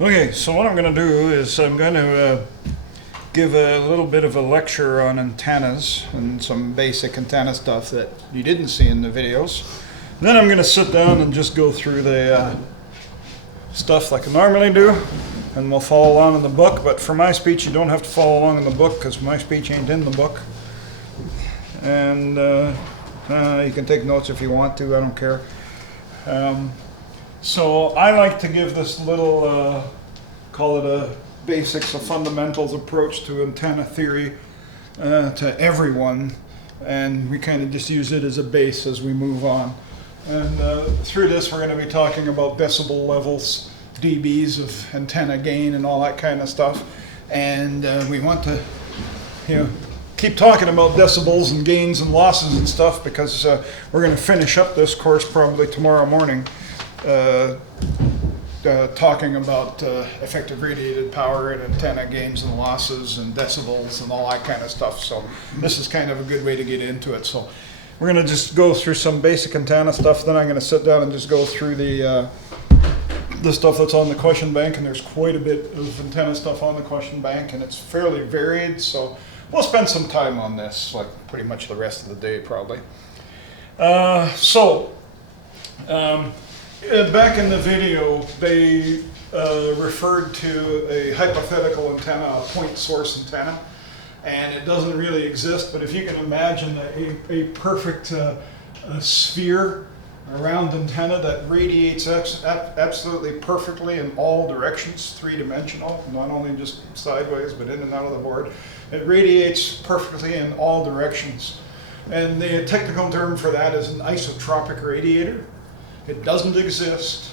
Okay, so what I'm going to do is I'm going to give a little bit of a lecture on antennas and some basic antenna stuff that you didn't see in the videos. Then I'm going to sit down and just go through the stuff like I normally do, and we'll follow along in the book. But for my speech, you don't have to follow along in the book because my speech ain't in the book. And you can take notes if you want to, I don't care. So I like to give this little, call it a basics of fundamentals approach to antenna theory to everyone, and we kind of just use it as a base as we move on. And through this we're going to be talking about decibel levels, dBs of antenna gain and all that kind of stuff. And we want to, keep talking about decibels and gains and losses and stuff because we're going to finish up this course probably tomorrow morning talking about effective radiated power and antenna gains and losses and decibels and all that kind of stuff. So this is kind of a good way to get into it. So we're going to just go through some basic antenna stuff, then I'm going to sit down and just go through the stuff that's on the question bank, and there's quite a bit of antenna stuff on the question bank, and it's fairly varied, so we'll spend some time on this, like pretty much the rest of the day probably. Back in the video, they referred to a hypothetical antenna, a point source antenna, and it doesn't really exist, but if you can imagine a perfect sphere, a round antenna that radiates absolutely perfectly in all directions, three-dimensional, not only just sideways, but in and out of the board. It radiates perfectly in all directions. And the technical term for that is an isotropic radiator. It doesn't exist,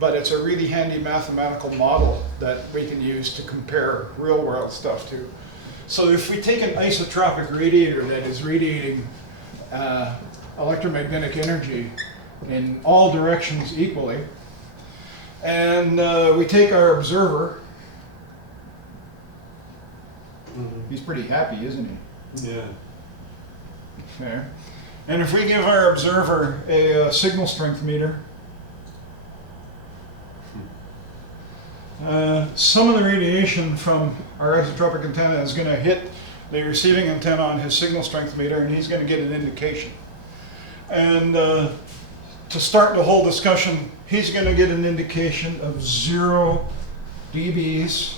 but it's a really handy mathematical model that we can use to compare real-world stuff to. So if we take an isotropic radiator that is radiating electromagnetic energy in all directions equally, and we take our observer, he's pretty happy, isn't he? Yeah. There. And if we give our observer a signal strength meter, some of the radiation from our isotropic antenna is going to hit the receiving antenna on his signal strength meter, and he's going to get an indication. And to start the whole discussion, he's going to get an indication of 0 dBs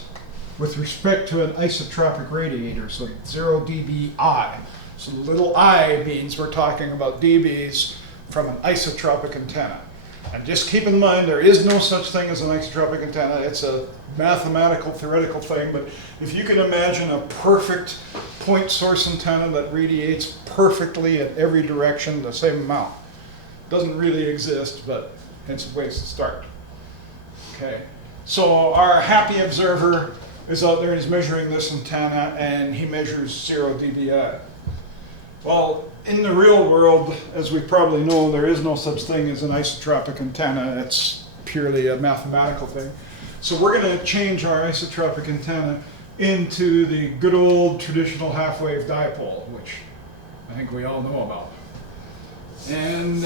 with respect to an isotropic radiator, so 0 dBi. So the little I means we're talking about dBs from an isotropic antenna. And just keep in mind, there is no such thing as an isotropic antenna. It's a mathematical, theoretical thing, but if you can imagine a perfect point source antenna that radiates perfectly in every direction the same amount. Doesn't really exist, but it's a place to start. Okay, so our happy observer is out there and he's measuring this antenna, and he measures 0 dBi. Well, in the real world, as we probably know, there is no such thing as an isotropic antenna. It's purely a mathematical thing. So we're going to change our isotropic antenna into the good old traditional half-wave dipole, which I think we all know about. And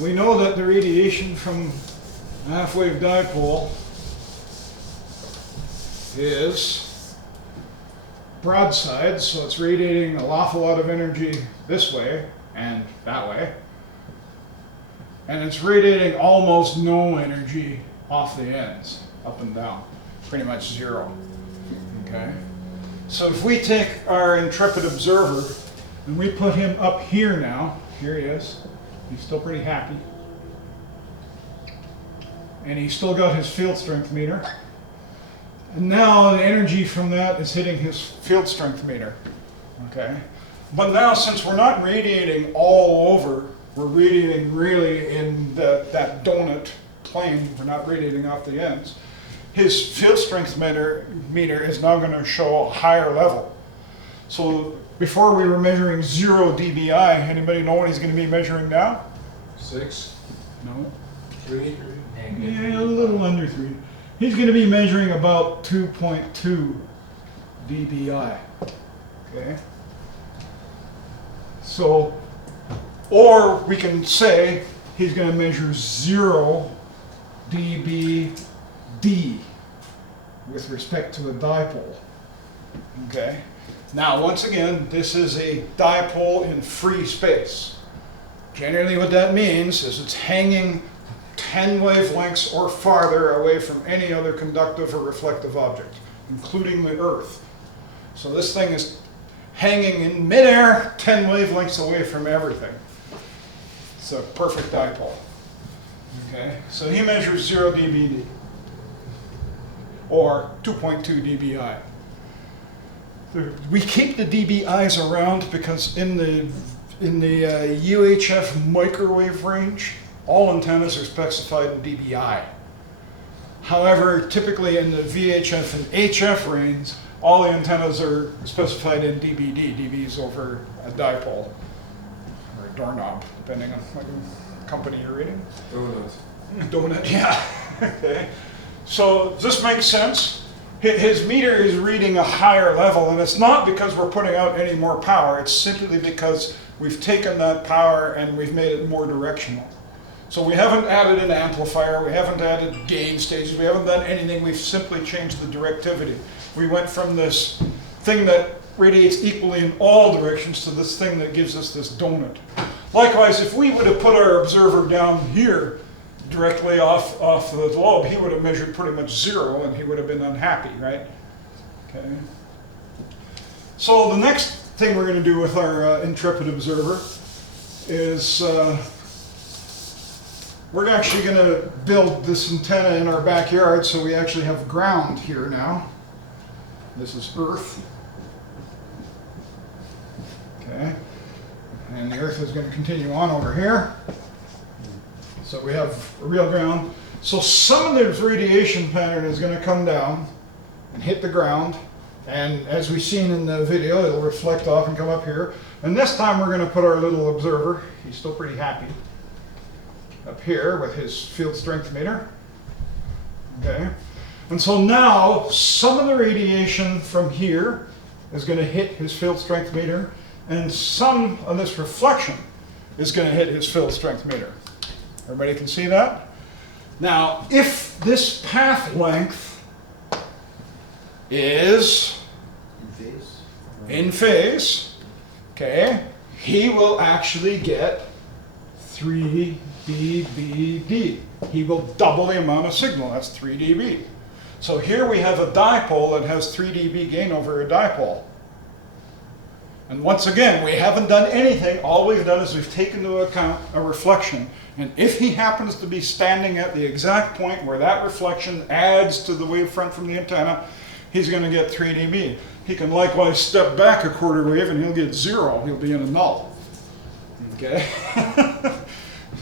we know that the radiation from a half-wave dipole is broadside, so it's radiating an awful lot of energy this way and that way. And it's radiating almost no energy off the ends, up and down, pretty much 0. Okay? So if we take our intrepid observer and we put him up here now, here he is, he's still pretty happy. And he's still got his field strength meter. And now the energy from that is hitting his field strength meter, okay? But now, since we're not radiating all over, we're radiating really in that donut plane, we're not radiating off the ends, his field strength meter is now going to show a higher level. So before we were measuring 0 dBi, anybody know what he's going to be measuring now? 6? No. 3? Yeah, a little under 3. He's going to be measuring about 2.2 dBi. Okay. So, or we can say he's going to measure 0 dBd. with respect to a dipole. Okay? Now, once again, this is a dipole in free space. Generally what that means is it's hanging 10 wavelengths or farther away from any other conductive or reflective object, including the Earth. So this thing is hanging in midair 10 wavelengths away from everything. It's a perfect dipole. Okay, so he measures 0 dBd, or 2.2 dBi. We keep the dBis around because in the UHF microwave range, all antennas are specified in dBi. However, typically in the VHF and HF range, all the antennas are specified in dBd. dB is over a dipole, or a doorknob, depending on what company you're reading. Donut, yeah. Okay. So this makes sense. His meter is reading a higher level, and it's not because we're putting out any more power. It's simply because we've taken that power and we've made it more directional. So we haven't added an amplifier, we haven't added gain stages, we haven't done anything, we've simply changed the directivity. We went from this thing that radiates equally in all directions to this thing that gives us this donut. Likewise, if we would have put our observer down here, directly off the globe, he would have measured pretty much 0 and he would have been unhappy, right? Okay. So the next thing we're going to do with our Intrepid observer is we're actually going to build this antenna in our backyard, so we actually have ground here now. This is Earth. Okay. And the Earth is going to continue on over here. So we have a real ground. So some of this radiation pattern is going to come down and hit the ground. And as we've seen in the video, it'll reflect off and come up here. And this time we're going to put our little observer, he's still pretty happy, up here with his field strength meter. Okay. And so now some of the radiation from here is going to hit his field strength meter, and some of this reflection is going to hit his field strength meter. Everybody can see that? Now, if this path length is in phase, okay, he will actually get 3 dBd. He will double the amount of signal. That's 3 dB. So here we have a dipole that has 3 dB gain over a dipole. And once again, we haven't done anything. All we've done is we've taken into account a reflection. And if he happens to be standing at the exact point where that reflection adds to the wavefront from the antenna, he's going to get 3 dB. He can likewise step back a quarter wave and he'll get 0. He'll be in a null. Okay?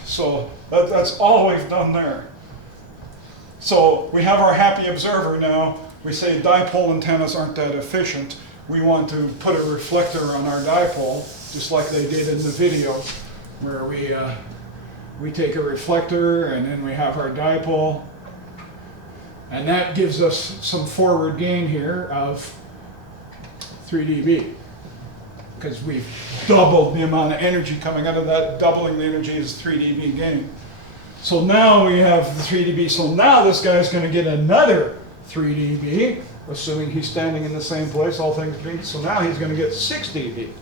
So that's all we've done there. So we have our happy observer now. We say dipole antennas aren't that efficient. We want to put a reflector on our dipole, just like they did in the video, where we take a reflector and then we have our dipole. And that gives us some forward gain here of 3 dB. Because we've doubled the amount of energy coming out of that. Doubling the energy is 3 dB gain. So now we have the 3 dB. So now this guy's going to get another 3 dB, assuming he's standing in the same place, all things being. So now he's going to get 6 dB.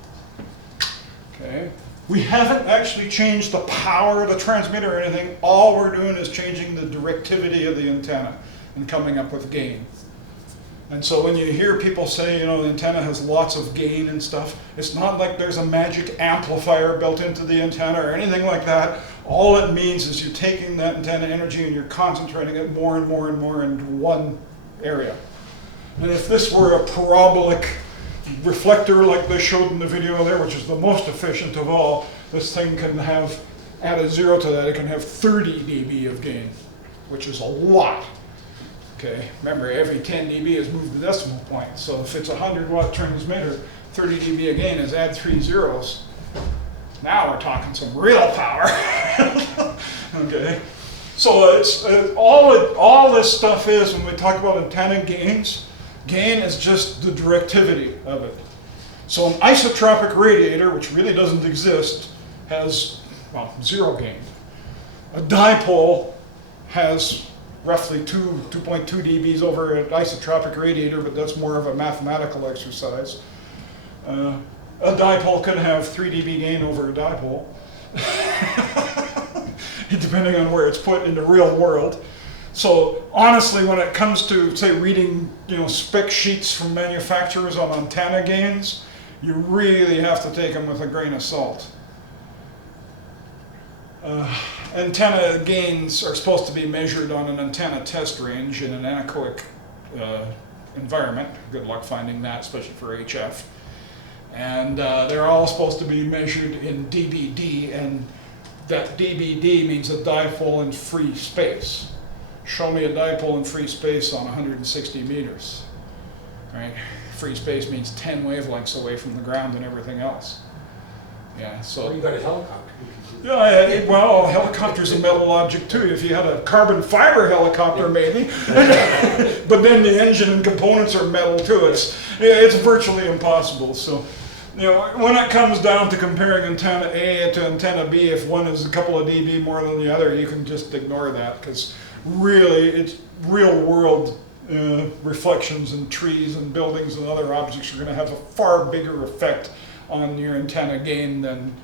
Okay. We haven't actually changed the power of the transmitter or anything. All we're doing is changing the directivity of the antenna and coming up with gain. And so when you hear people say, you know, the antenna has lots of gain and stuff, it's not like there's a magic amplifier built into the antenna or anything like that. All it means is you're taking that antenna energy and you're concentrating it more and more and more into one area. And if this were a parabolic reflector like they showed in the video there, which is the most efficient of all, this thing can have, add a 0 to that, it can have 30 dB of gain, which is a lot. Okay, remember every 10 dB is moved the decimal point. So if it's a 100-watt transmitter, 30 dB of gain is add 3 zeros. Now we're talking some real power. Okay, so it's all this stuff is when we talk about antenna gains. Gain is just the directivity of it. So an isotropic radiator, which really doesn't exist, has, well, 0 gain. A dipole has roughly 2.2 dBs over an isotropic radiator, but that's more of a mathematical exercise. A dipole could have 3 dB gain over a dipole, depending on where it's put in the real world. So honestly, when it comes to, say, reading, spec sheets from manufacturers on antenna gains, you really have to take them with a grain of salt. Antenna gains are supposed to be measured on an antenna test range in an anechoic environment. Good luck finding that, especially for HF. And they're all supposed to be measured in dBd, and that dBd means a dipole in free space. Show me a dipole in free space on 160 meters. Right? Free space means 10 wavelengths away from the ground and everything else. Yeah, so. Well, you got a helicopter. Yeah, well, a helicopter's a metal object too. If you had a carbon fiber helicopter, maybe. But then the engine and components are metal too. It's virtually impossible. So, when it comes down to comparing antenna A to antenna B, if one is a couple of dB more than the other, you can just ignore that, because really, it's real world reflections in trees and buildings and other objects are going to have a far bigger effect on your antenna gain than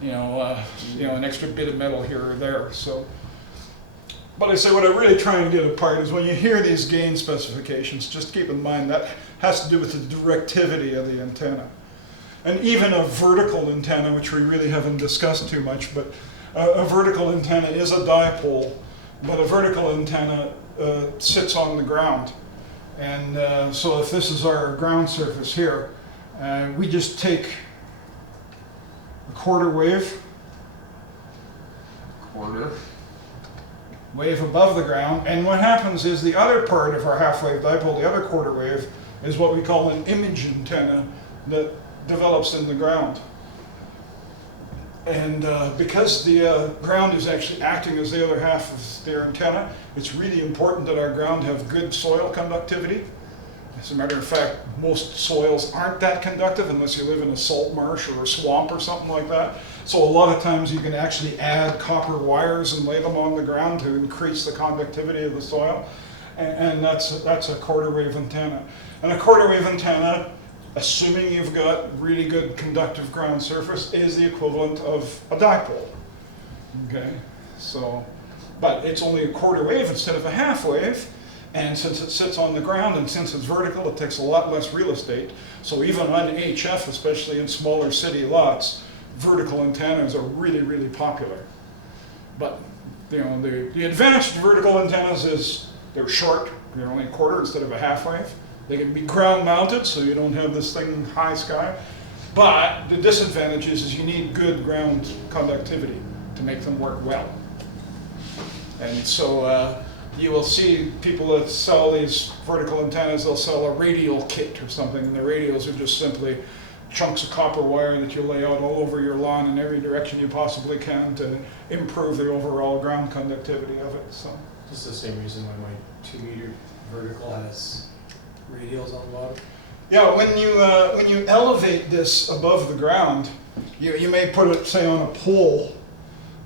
an extra bit of metal here or there. So, but I say what I really try and get apart is when you hear these gain specifications, just keep in mind that has to do with the directivity of the antenna. And even a vertical antenna, which we really haven't discussed too much, but a vertical antenna is a dipole, but a vertical antenna sits on the ground. And so if this is our ground surface here, we just take a quarter wave above the ground, and what happens is the other part of our half-wave dipole, the other quarter wave, is what we call an image antenna that develops in the ground. And because the ground is actually acting as the other half of the antenna, it's really important that our ground have good soil conductivity. As a matter of fact, most soils aren't that conductive unless you live in a salt marsh or a swamp or something like that. So a lot of times you can actually add copper wires and lay them on the ground to increase the conductivity of the soil. And that's a quarter wave antenna. And a quarter wave antenna, assuming you've got really good conductive ground surface, is the equivalent of a dipole. Okay, so, but it's only a quarter wave instead of a half wave. And since it sits on the ground and since it's vertical, it takes a lot less real estate. So even on HF, especially in smaller city lots, vertical antennas are really, really popular. But the advantage to vertical antennas is they're short. They're only a quarter instead of a half wave. They can be ground mounted, so you don't have this thing high sky. But the disadvantage is you need good ground conductivity to make them work well. And so you will see people that sell these vertical antennas, they'll sell a radial kit or something, and the radials are just simply chunks of copper wire that you lay out all over your lawn in every direction you possibly can to improve the overall ground conductivity of it. So, just the same reason why my 2-meter vertical has radials on the bottom. Yeah, when you elevate this above the ground, you may put it, say, on a pole,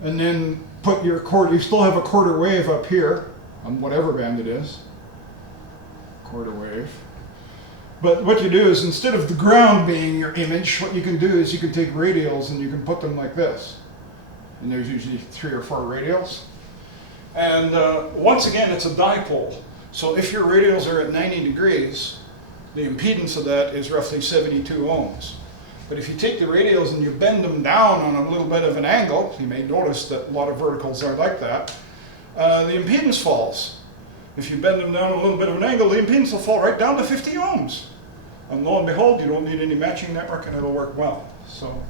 and then put your quarter. You still have a quarter wave up here on whatever band it is, quarter wave. But what you do is, instead of the ground being your image, what you can do is you can take radials and you can put them like this. And there's usually 3 or 4 radials. And once again, it's a dipole. So if your radials are at 90 degrees, the impedance of that is roughly 72 ohms. But if you take the radials and you bend them down on a little bit of an angle, you may notice that a lot of verticals are like that, the impedance falls. If you bend them down a little bit of an angle, the impedance will fall right down to 50 ohms. And lo and behold, you don't need any matching network and it'll work well. So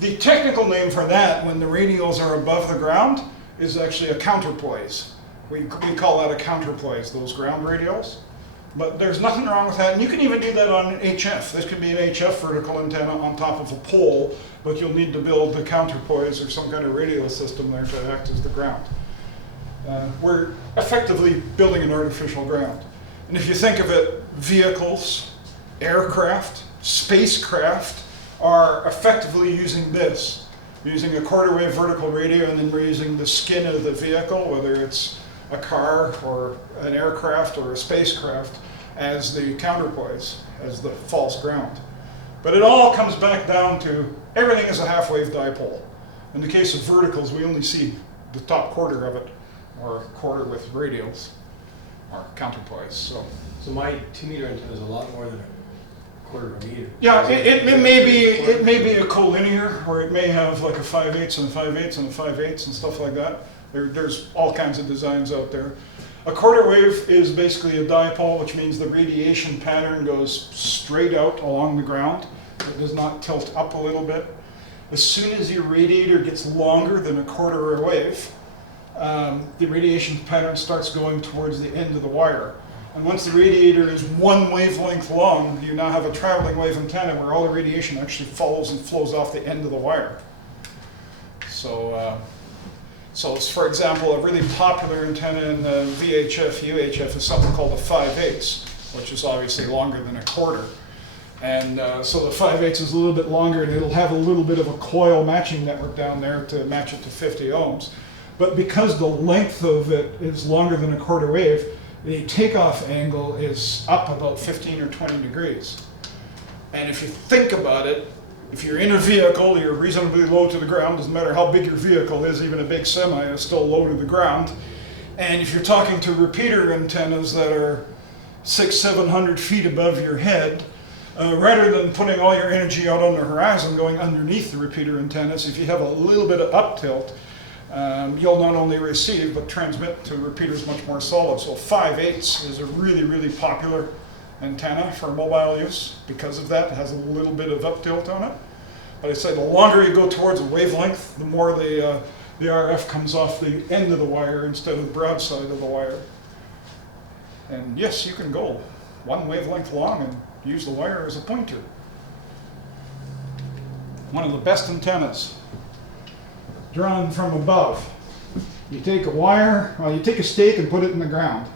the technical name for that, when the radials are above the ground, is actually a counterpoise. We call that a counterpoise, those ground radials. But there's nothing wrong with that, and you can even do that on HF. This could be an HF vertical antenna on top of a pole, but you'll need to build the counterpoise or some kind of radial system there to act as the ground. We're effectively building an artificial ground. And if you think of it, vehicles, aircraft, spacecraft are effectively using this, using a quarter wave vertical radio, and then we're using the skin of the vehicle, whether it's a car or an aircraft or a spacecraft as the counterpoise, as the false ground. But it all comes back down to everything is a half-wave dipole. In the case of verticals, we only see the top quarter of it, or a quarter with radials, or counterpoise. So my 2 meter antenna is a lot more than a quarter of a meter. yeah, it may be a collinear, or it may have like a 5/8 and a 5/8 and a 5/8 and stuff like that. There's all kinds of designs out there. A quarter wave is basically a dipole, which means the radiation pattern goes straight out along the ground. It does not tilt up a little bit. As soon as your radiator gets longer than a quarter of a wave, the radiation pattern starts going towards the end of the wire. And once the radiator is 1 wavelength long, you now have a traveling wave antenna where all the radiation actually follows and flows off the end of the wire. So for example, a really popular antenna in the VHF, UHF is something called a 5/8, which is obviously longer than a quarter. And so the 5/8 is a little bit longer, and it'll have a little bit of a coil matching network down there to match it to 50 ohms. But because the length of it is longer than a quarter wave, the takeoff angle is up about 15 or 20 degrees. And if you think about it, if you're in a vehicle, you're reasonably low to the ground. Doesn't matter how big your vehicle is, even a big semi is still low to the ground. And if you're talking to repeater antennas that are 600-700 feet above your head, rather than putting all your energy out on the horizon going underneath the repeater antennas, if you have a little bit of up tilt, you'll not only receive but transmit to repeaters much more solid. So 5/8 is a really, really popular antenna for mobile use because of that. It has a little bit of up tilt on it. But I say the longer you go towards a wavelength, the more the RF comes off the end of the wire instead of the broadside of the wire. And yes, you can go 1 wavelength long and use the wire as a pointer. One of the best antennas, drawn from above. You take a wire, well, you take a stake and put it in the ground.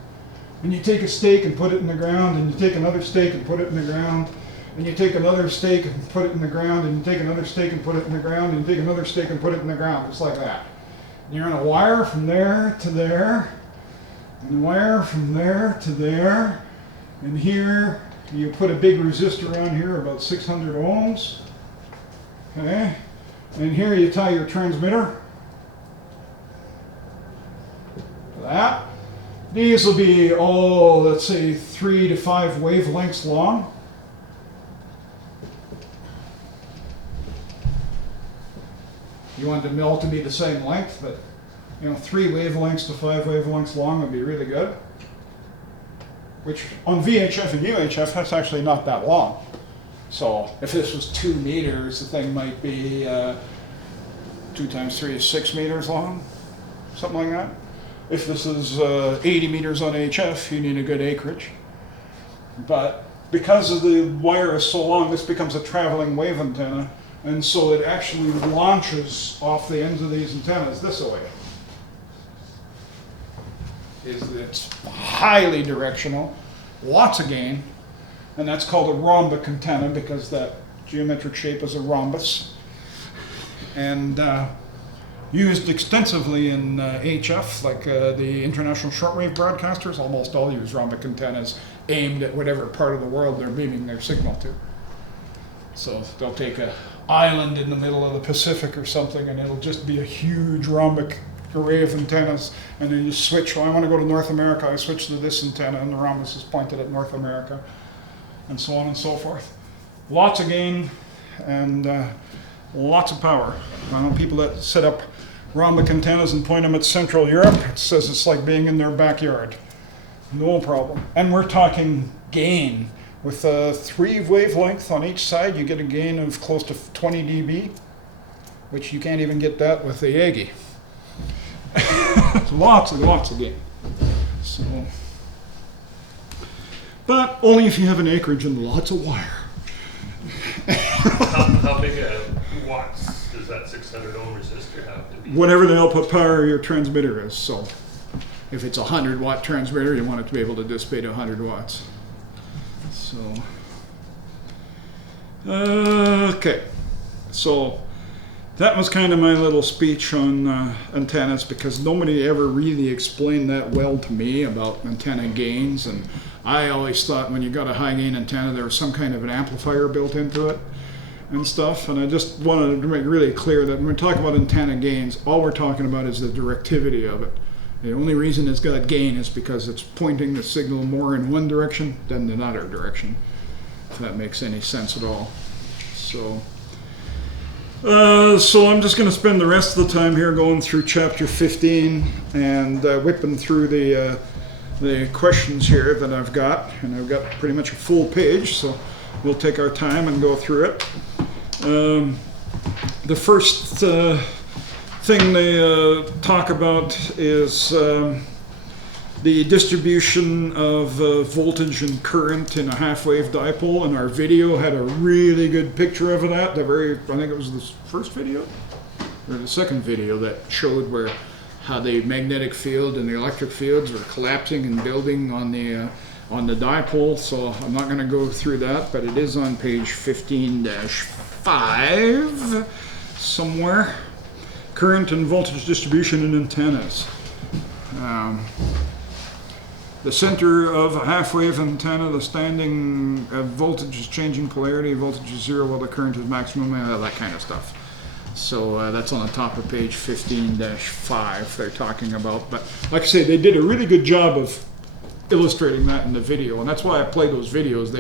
And you take a stake and put it in the ground, and you take another stake and put it in the ground, and you take another stake and put it in the ground, and you take another stake and put it in the ground, and you take another stake and put it in the ground, just like that. And you're on a wire from there to there, and a wire from there to there, and here you put a big resistor on here, about 600 ohms, okay? And here you tie your transmitter to that. These will be, let's say 3 to 5 wavelengths long. You want them all to be the same length, but 3 wavelengths to 5 wavelengths long would be really good. Which on VHF and UHF, that's actually not that long. So if this was 2 meters, the thing might be 2 times 3 is 6 meters long, something like that. If this is 80 meters on HF, you need a good acreage. But because of the wire is so long, this becomes a traveling wave antenna, and so it actually launches off the ends of these antennas this way. It's highly directional, lots of gain, and that's called a rhombic antenna because that geometric shape is a rhombus. And used extensively in HF, like the international shortwave broadcasters, almost all use rhombic antennas aimed at whatever part of the world they're beaming their signal to. So they'll take an island in the middle of the Pacific or something, and it'll just be a huge rhombic array of antennas, and then you switch. Well, I want to go to North America, I switch to this antenna, and the rhombus is pointed at North America, and so on and so forth. Lots of gain and lots of power. I know people that set up rhombic antennas and point them at Central Europe. It says it's like being in their backyard. No problem. And we're talking gain. With 3 wavelength on each side, you get a gain of close to 20 dB, which you can't even get that with the Yagi. Lots and lots of gain. So, but only if you have an acreage and lots of wire. How big a watts does that 600 ohm resistor have to be? Whatever the output power of your transmitter is. So if it's a 100 watt transmitter, you want it to be able to dissipate 100 watts. So, okay. So that was kind of my little speech on antennas, because nobody ever really explained that well to me about antenna gains. And I always thought when you got a high gain antenna, there was some kind of an amplifier built into it and stuff. And I just wanted to make really clear that when we talk about antenna gains, all we're talking about is the directivity of it. The only reason it's got gain is because it's pointing the signal more in one direction than another direction, if that makes any sense at all. So I'm just going to spend the rest of the time here going through chapter 15 and whipping through the questions here that I've got. And I've got pretty much a full page, so we'll take our time and go through it. The first thing they talk about is the distribution of voltage and current in a half-wave dipole, and our video had a really good picture of that. I think it was the first video or the second video that showed how the magnetic field and the electric fields were collapsing and building on the dipole. So I'm not going to go through that, but it is on page 15-5 somewhere. Current and voltage distribution in antennas. The center of a half-wave antenna, the standing voltage is changing polarity, voltage is 0 while the current is maximum, that kind of stuff. So that's on the top of page 15-5 they're talking about. But like I say, they did a really good job of illustrating that in the video, and that's why I play those videos.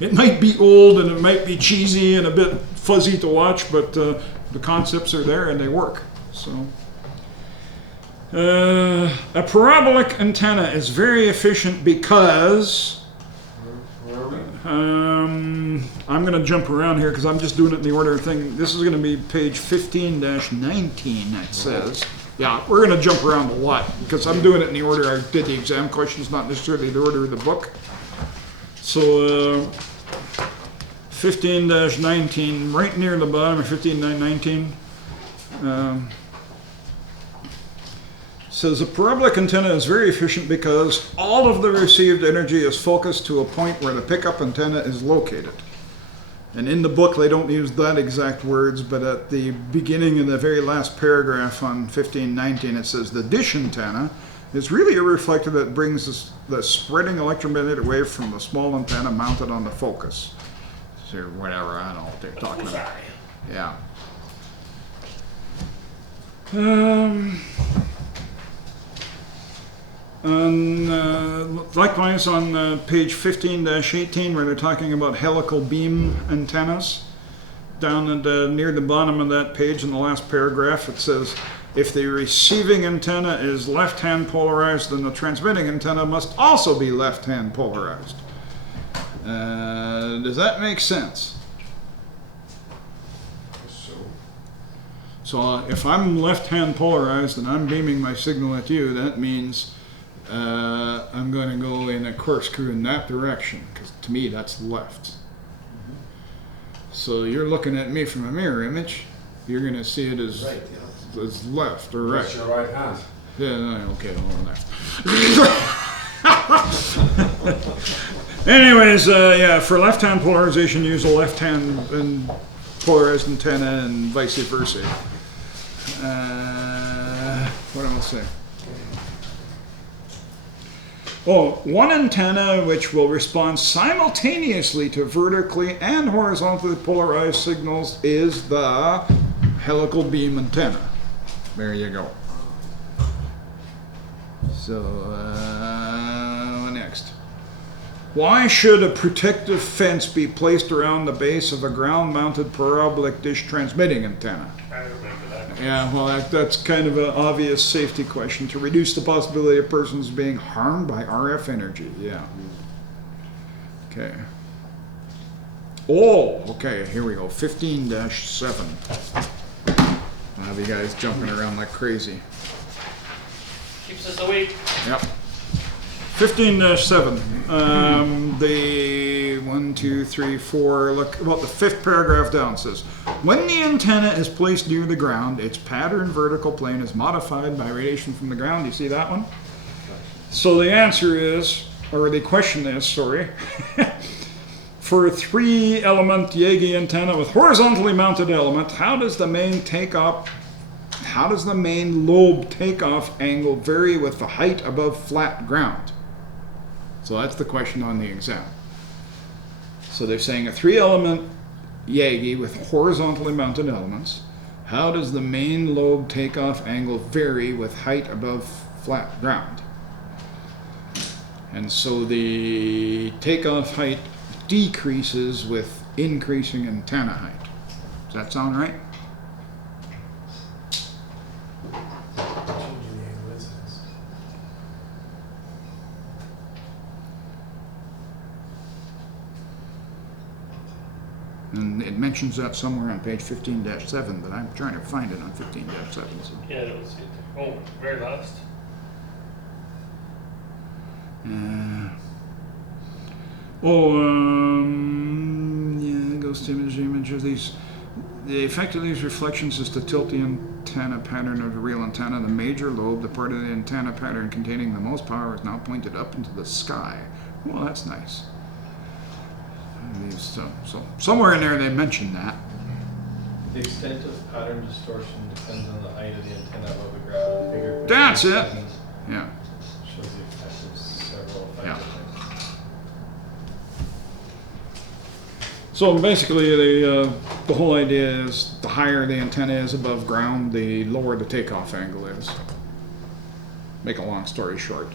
It might be old and it might be cheesy and a bit fuzzy to watch, but the concepts are there and they work. So. A parabolic antenna is very efficient because I'm going to jump around here because I'm just doing it in the order of thing. This is going to be page 15-19, it says. Yeah, we're going to jump around a lot because I'm doing it in the order I did the exam questions, not necessarily the order of the book. So 15-19, right near the bottom of 15-19. Says a parabolic antenna is very efficient because all of the received energy is focused to a point where the pickup antenna is located. And in the book they don't use that exact words, but at the beginning in the very last paragraph on 15-19 it says the dish antenna is really a reflector that brings the spreading electromagnetic wave from the small antenna mounted on the focus. So whatever, I don't know what they're talking about. Yeah. Likewise on page 15-18 where they're talking about helical beam antennas, down at, near the bottom of that page in the last paragraph it says if the receiving antenna is left-hand polarized then the transmitting antenna must also be left-hand polarized. Does that make sense? So if I'm left-hand polarized and I'm beaming my signal at you, that means I'm going to go in a corkscrew in that direction, because to me that's left. So you're looking at me from a mirror image, you're going to see it as, Right, yeah. as left or right. That's your right hand. Yeah, okay, well, left. Anyways, yeah, for left-hand polarization, use a left-hand and polarized antenna and vice versa. What am I saying? Oh, one antenna which will respond simultaneously to vertically and horizontally polarized signals is the helical beam antenna. There you go. So, next. Why should a protective fence be placed around the base of a ground-mounted parabolic dish transmitting antenna? I remember that. Yeah, well, that's kind of an obvious safety question. To reduce the possibility of persons being harmed by RF energy. Yeah. Okay. Oh, okay, here we go. 15-7. I'll have you guys jumping around like crazy. Keeps us awake. Yep. 15-7. The 1, 2, 3, 4. Look about the fifth paragraph down. Says, when the antenna is placed near the ground, its pattern vertical plane is modified by radiation from the ground. You see that one? So the answer is, or the question is, sorry. for a 3-element Yagi antenna with horizontally mounted element, how does the main lobe takeoff angle vary with the height above flat ground? So that's the question on the exam. So they're saying a 3-element Yagi with horizontally mounted elements. How does the main lobe takeoff angle vary with height above flat ground? And so the takeoff height decreases with increasing antenna height. Does that sound right? Changing the angle incidence. And it mentions that somewhere on page 15-7, but I'm trying to find it on 15-7. So. Yeah, I don't see it. Oh, very last. Yeah, it goes to image of these. The effect of these reflections is to tilt the antenna pattern of the real antenna. The major lobe, the part of the antenna pattern containing the most power, is now pointed up into the sky. Well, that's nice. So somewhere in there they mentioned that. The extent of pattern distortion depends on the height of the antenna above the ground. Figure That's it. 15 Yeah. shows the effect of several Yeah. factors. So basically, the whole idea is the higher the antenna is above ground, the lower the takeoff angle is. Make a long story short.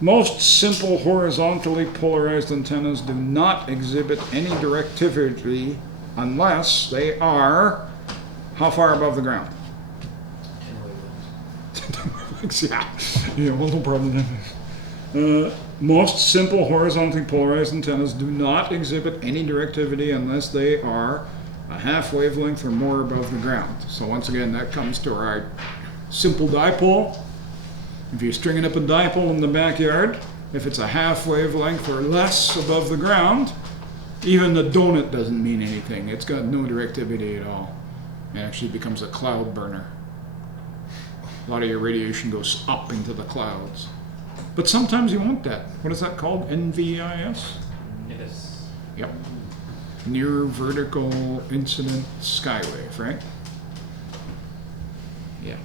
Most simple horizontally polarized antennas do not exhibit any directivity unless they are how far above the ground? 10 wavelengths. Yeah, well, no problem. Most simple horizontally polarized antennas do not exhibit any directivity unless they are a half wavelength or more above the ground. So once again, that comes to our simple dipole. If you're stringing up a dipole in the backyard, if it's a half wavelength or less above the ground, even the donut doesn't mean anything. It's got no directivity at all. It actually becomes a cloud burner. A lot of your radiation goes up into the clouds. But sometimes you want that. What is that called? NVIS? It is. Yep. Near vertical incident skywave, right? Yeah.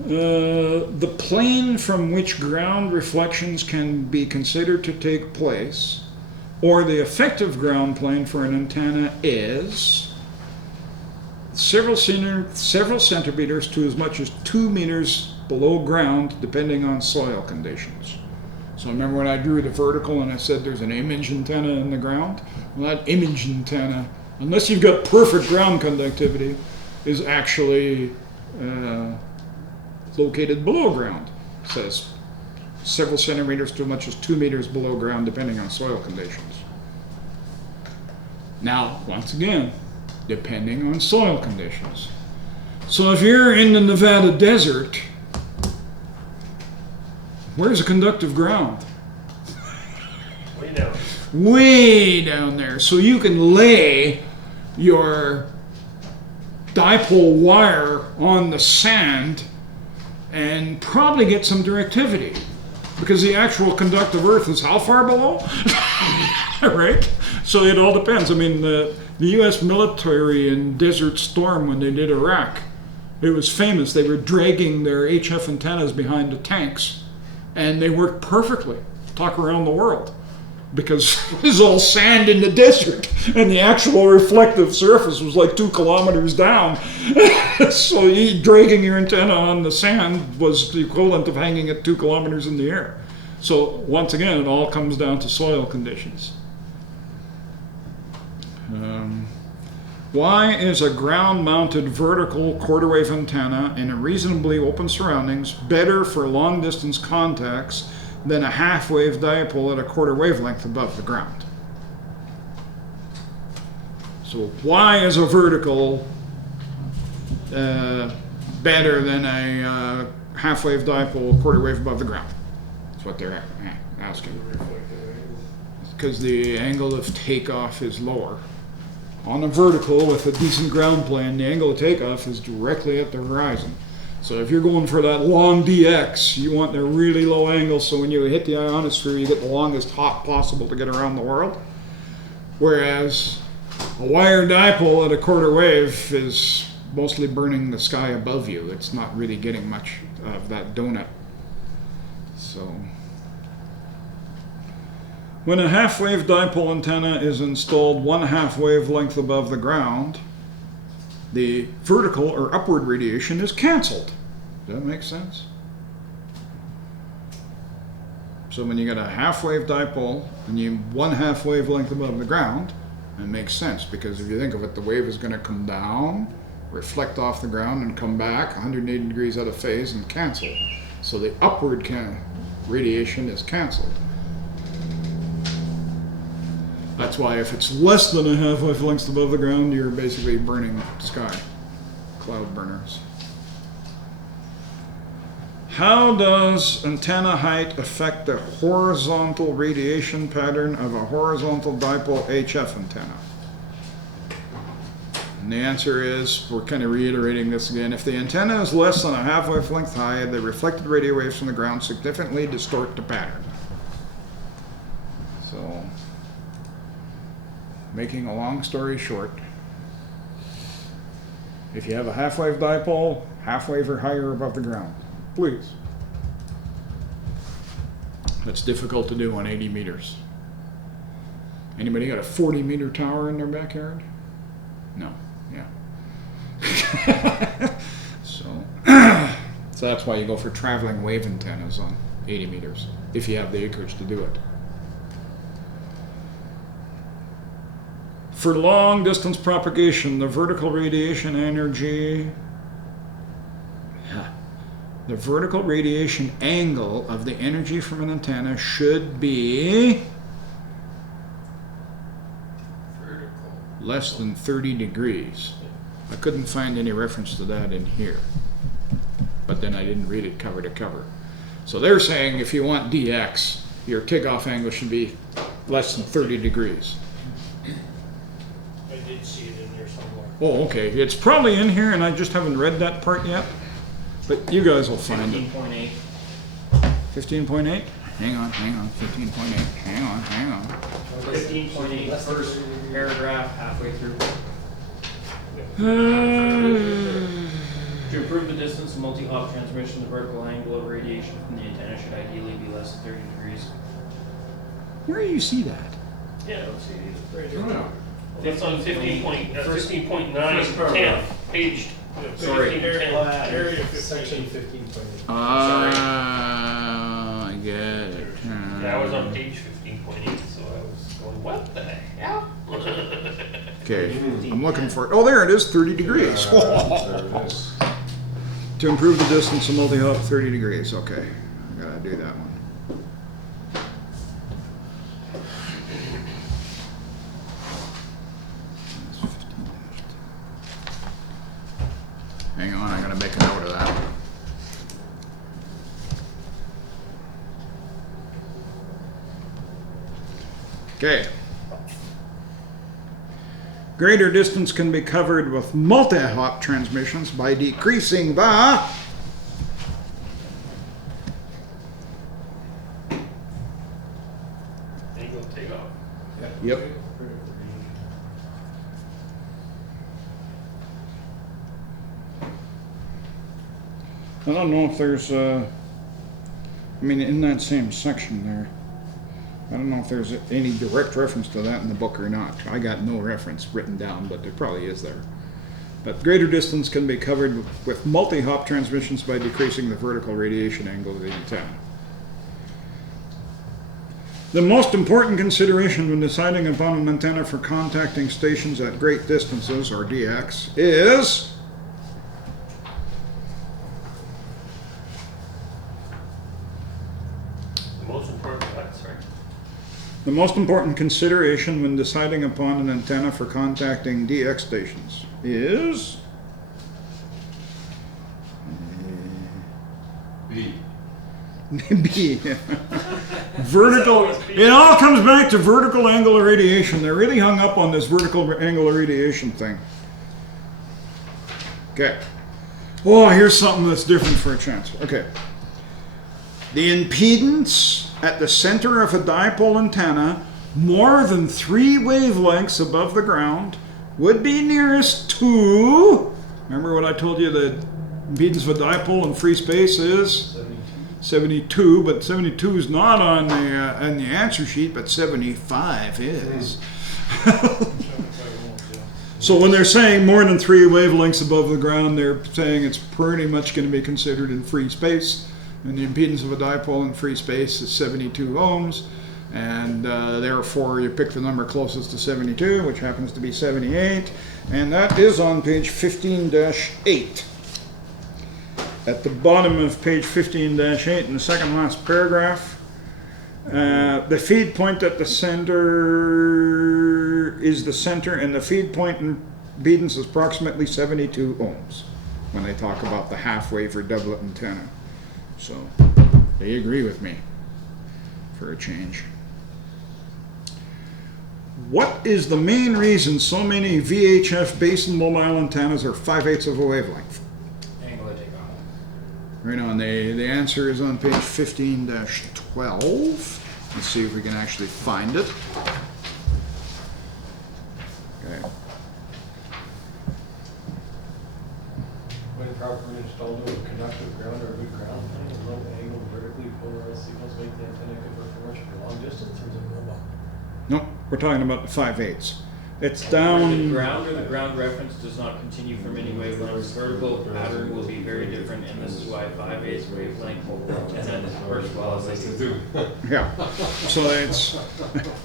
The plane from which ground reflections can be considered to take place, or the effective ground plane for an antenna, is several centimeters to as much as 2 meters below ground, depending on soil conditions. So remember when I drew the vertical and I said there's an image antenna in the ground? Well, that image antenna, unless you've got perfect ground conductivity, is actually located below ground. It says several centimeters to as much as 2 meters below ground, depending on soil conditions. Now, once again, depending on soil conditions. So if you're in the Nevada desert, where's the conductive ground? Way down. Way down there. So you can lay your dipole wire on the sand and probably get some directivity, because the actual conductive earth is how far below? Right? So it all depends. I mean, the U.S. military in Desert Storm, when they did Iraq, it was famous. They were dragging their HF antennas behind the tanks, and they worked perfectly. Talk around the world. Because it was all sand in the desert, and the actual reflective surface was like 2 kilometers down. So dragging your antenna on the sand was the equivalent of hanging it 2 kilometers in the air. So once again, it all comes down to soil conditions. Why is a ground-mounted vertical quarter-wave antenna in a reasonably open surroundings better for long-distance contacts than a half-wave dipole at a quarter wavelength above the ground? So why is a vertical better than a half-wave dipole quarter wave above the ground? That's what they're asking. Because the angle of takeoff is lower. On a vertical with a decent ground plane, the angle of takeoff is directly at the horizon. So if you're going for that long DX, you want the really low angle so when you hit the ionosphere, you get the longest hop possible to get around the world. Whereas a wire dipole at a quarter wave is mostly burning the sky above you. It's not really getting much of that donut. So when a half-wave dipole antenna is installed 1/2 wavelength above the ground, the vertical or upward radiation is canceled. Does that make sense? So when you get a half-wave dipole and you 1/2 wavelength above the ground, it makes sense because if you think of it, the wave is going to come down, reflect off the ground, and come back 180 degrees out of phase and cancel. So the upward radiation is canceled. That's why if it's less than a half wavelength above the ground, you're basically burning sky, cloud burners. How does antenna height affect the horizontal radiation pattern of a horizontal dipole HF antenna? And the answer is, we're kind of reiterating this again, if the antenna is less than a half wavelength high, the reflected radio waves from the ground significantly distort the pattern. So, making a long story short, if you have a half-wave dipole, half-wave or higher above the ground, please. That's difficult to do on 80 meters. Anybody got a 40-meter tower in their backyard? No, yeah. So that's why you go for traveling wave antennas on 80 meters, if you have the acreage to do it. For long distance propagation, the vertical radiation energy, the vertical radiation angle of the energy from an antenna should be less than 30 degrees. I couldn't find any reference to that in here, but then I didn't read it cover to cover. So they're saying if you want DX, your takeoff angle should be less than 30 degrees. I did see it in there somewhere. Oh, okay. It's probably in here, and I just haven't read that part yet. But you guys will find it. 15.8. 15.8? Hang on. 15.8. Hang on. 15.8, first paragraph, halfway through. To improve the distance of multi-hop transmission, the vertical angle of radiation from the antenna should ideally be less than 30 degrees. Where do you see that? Yeah, let's see. Right here. That's on 15.9, First 10, page. Sorry. 15.10. Area section 15.8. I get it. Yeah, I was on page 15.8, so I was going, what the hell? Okay, I'm looking for it. Oh, there it is, 30 degrees. There it is. To improve the distance of multi-hop, 30 degrees. Okay, I gotta do that one. Hang on, I gotta make a note of that. Okay. Greater distance can be covered with multi-hop transmissions by decreasing the Angle takeoff. Yep. I don't know if there's I mean, in that same section there, I don't know if there's any direct reference to that in the book or not. I got no reference written down, but there probably is there. But greater distance can be covered with multi-hop transmissions by decreasing the vertical radiation angle of the antenna. The most important consideration when deciding upon an antenna for contacting stations at great distances, or DX, is The most important, what, sorry? the most important consideration when deciding upon an antenna for contacting DX stations is B. B. Vertical. It all comes back to vertical angular radiation. They're really hung up on this vertical angular radiation thing. Okay. Oh, here's something that's different for a chance. Okay. The impedance at the center of a dipole antenna more than 3 wavelengths above the ground would be nearest to, remember what I told you the impedance of a dipole in free space is? 72, but 72 is not on the answer sheet, but 75 is. So when they're saying more than 3 wavelengths above the ground, they're saying it's pretty much going to be considered in free space. And the impedance of a dipole in free space is 72 ohms. And therefore, you pick the number closest to 72, which happens to be 78. And that is on page 15-8. At the bottom of page 15-8, in the second last paragraph, the feed point at the center is the center, and the feed point impedance is approximately 72 ohms when they talk about the half-wave or doublet antenna. So they agree with me for a change. What is the main reason so many VHF basin mobile antennas are 5/8 of a wavelength? Angle I take off. Right on. The answer is on page 15-12. Let's see if we can actually find it. Okay. When properly installed to a conductive ground or a good ground plane, low angle vertically polarized signals make the antenna good for commercial for long distance, or is it mobile? Nope, we're talking about the 5/8. It's Where down. the ground or the ground reference does not continue from any wavelengths, vertical pattern will be very different, and this is why 5/8 wavelength antenna works well as they do. Yeah. So it's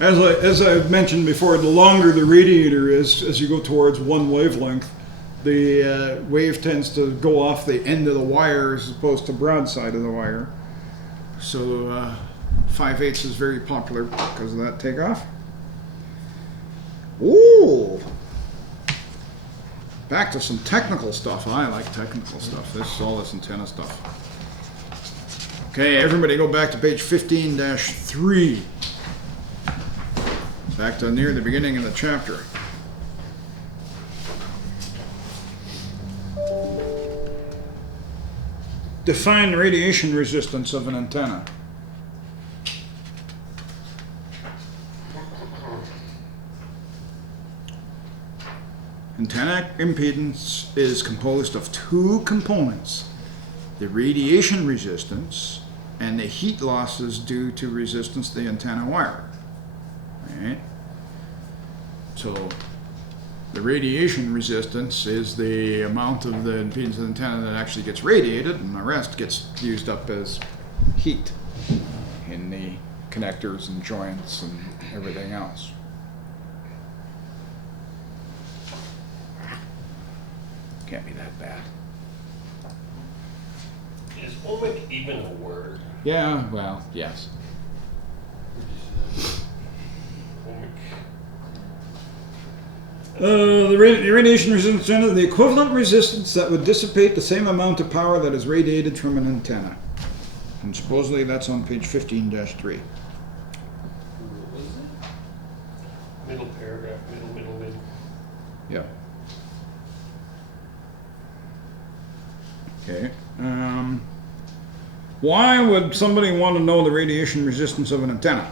as I mentioned before, the longer the radiator is, as you go towards 1 wavelength, the wave tends to go off the end of the wire as opposed to broadside of the wire. So 5/8 is very popular because of that takeoff. Ooh! Back to some technical stuff. I like technical stuff. This is all this antenna stuff. Okay, everybody go back to page 15-3. Back to near the beginning of the chapter. Define the radiation resistance of an antenna. Antenna impedance is composed of 2 components, the radiation resistance and the heat losses due to resistance to the antenna wire. Right? So the radiation resistance is the amount of the impedance of the antenna that actually gets radiated, and the rest gets used up as heat in the connectors and joints and everything else. Can't be that bad. Is ohmic even a word? Yeah, well, yes. Ohmic. The radiation resistance antenna, the equivalent resistance that would dissipate the same amount of power that is radiated from an antenna. And supposedly that's on page 15-3. Middle paragraph, middle. Yeah. Okay. Why would somebody want to know the radiation resistance of an antenna?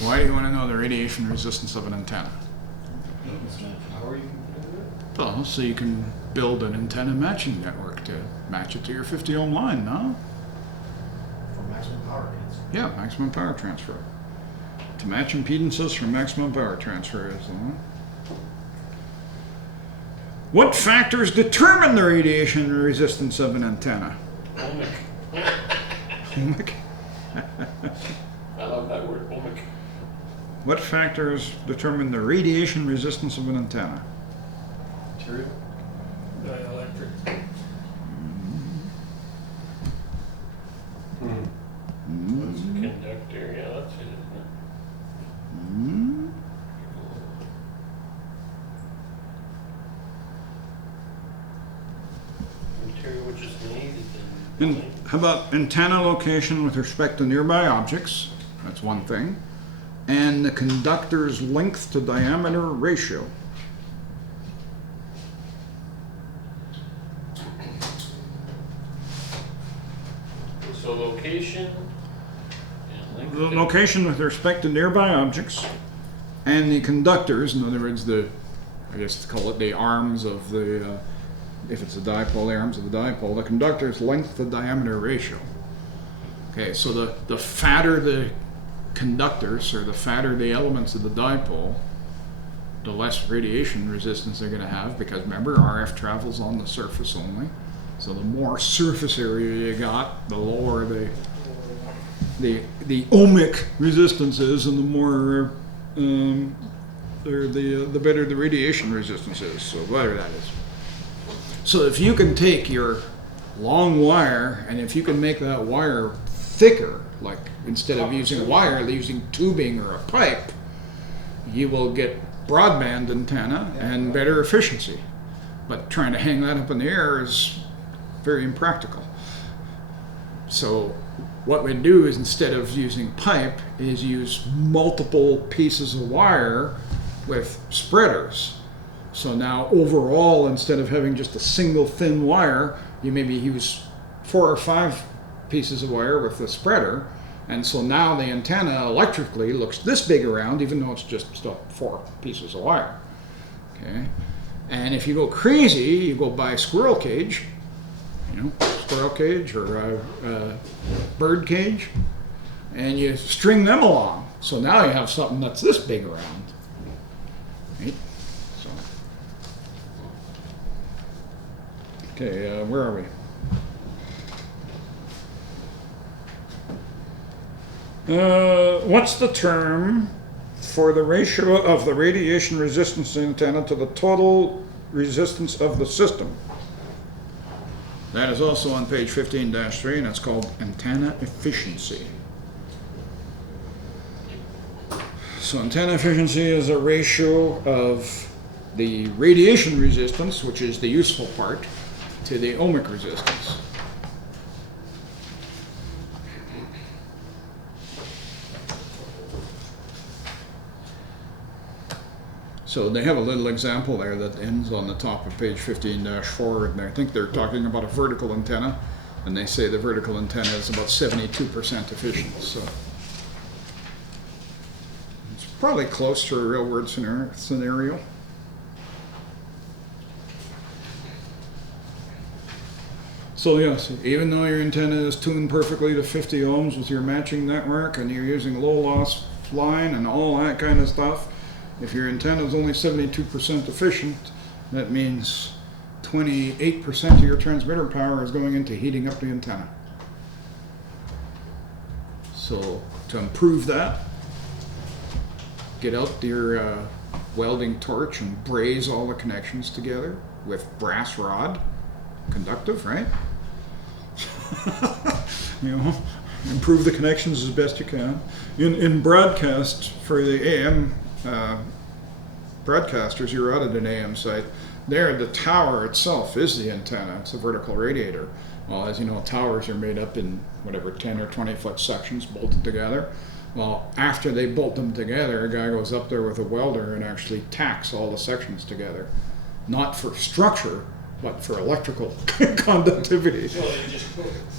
Why do you want to know the radiation resistance of an antenna? How are you configuring it? Well, so you can build an antenna matching network to match it to your 50 ohm line, no? For maximum power gains. Yeah, maximum power transfer. To match impedances for maximum power transfer is the one. What factors determine the radiation resistance of an antenna? Ohmic. Ohmic. I love that word, ohmic. What factors determine the radiation resistance of an antenna? Material? Dielectric. It's a conductor, yeah, that's it, isn't it? Material which is needed In, in how about antenna location with respect to nearby objects? That's one thing. And the conductor's length to diameter ratio. So location and length. The location with respect to nearby objects and the conductors, in other words, I guess to call it the arms of the, if it's a dipole, the arms of the dipole, the conductor's length to diameter ratio. Okay, so the fatter the conductors, or the fatter the elements of the dipole, the less radiation resistance they're going to have, because remember, RF travels on the surface only. So the more surface area you got, the lower the ohmic resistance is, and the more the better the radiation resistance is. So whatever that is. So if you can take your long wire, and if you can make that wire thicker, like instead of using wire, using tubing or a pipe, you will get broadband antenna and better efficiency. But trying to hang that up in the air is very impractical. So what we do is, instead of using pipe, is use multiple pieces of wire with spreaders. So now overall, instead of having just a single thin wire, you maybe use 4 or 5 pieces of wire with the spreader. And so now the antenna electrically looks this big around, even though it's just 4 pieces of wire. Okay. And if you go crazy, you go buy squirrel cage, squirrel cage or bird cage, and you string them along. So now you have something that's this big around. Right? So. Okay, where are we? What's the term for the ratio of the radiation resistance antenna to the total resistance of the system? That is also on page 15-3, and it's called antenna efficiency. So antenna efficiency is a ratio of the radiation resistance, which is the useful part, to the ohmic resistance. So they have a little example there that ends on the top of page 15-4, and I think they're talking about a vertical antenna, and they say the vertical antenna is about 72% efficient. So it's probably close to a real world scenario. So yes, even though your antenna is tuned perfectly to 50 ohms with your matching network, and you're using low loss line and all that kind of stuff, if your antenna is only 72% efficient, that means 28% of your transmitter power is going into heating up the antenna. So to improve that, get out your welding torch and braze all the connections together with brass rod, conductive, right? Improve the connections as best you can. In broadcast for the AM broadcasters, you're out at an AM site. There, the tower itself is the antenna. It's a vertical radiator. Well, as you know, towers are made up in whatever 10 or 20 foot sections bolted together. Well, after they bolt them together, a guy goes up there with a welder and actually tacks all the sections together. Not for structure, but for electrical conductivity. So they just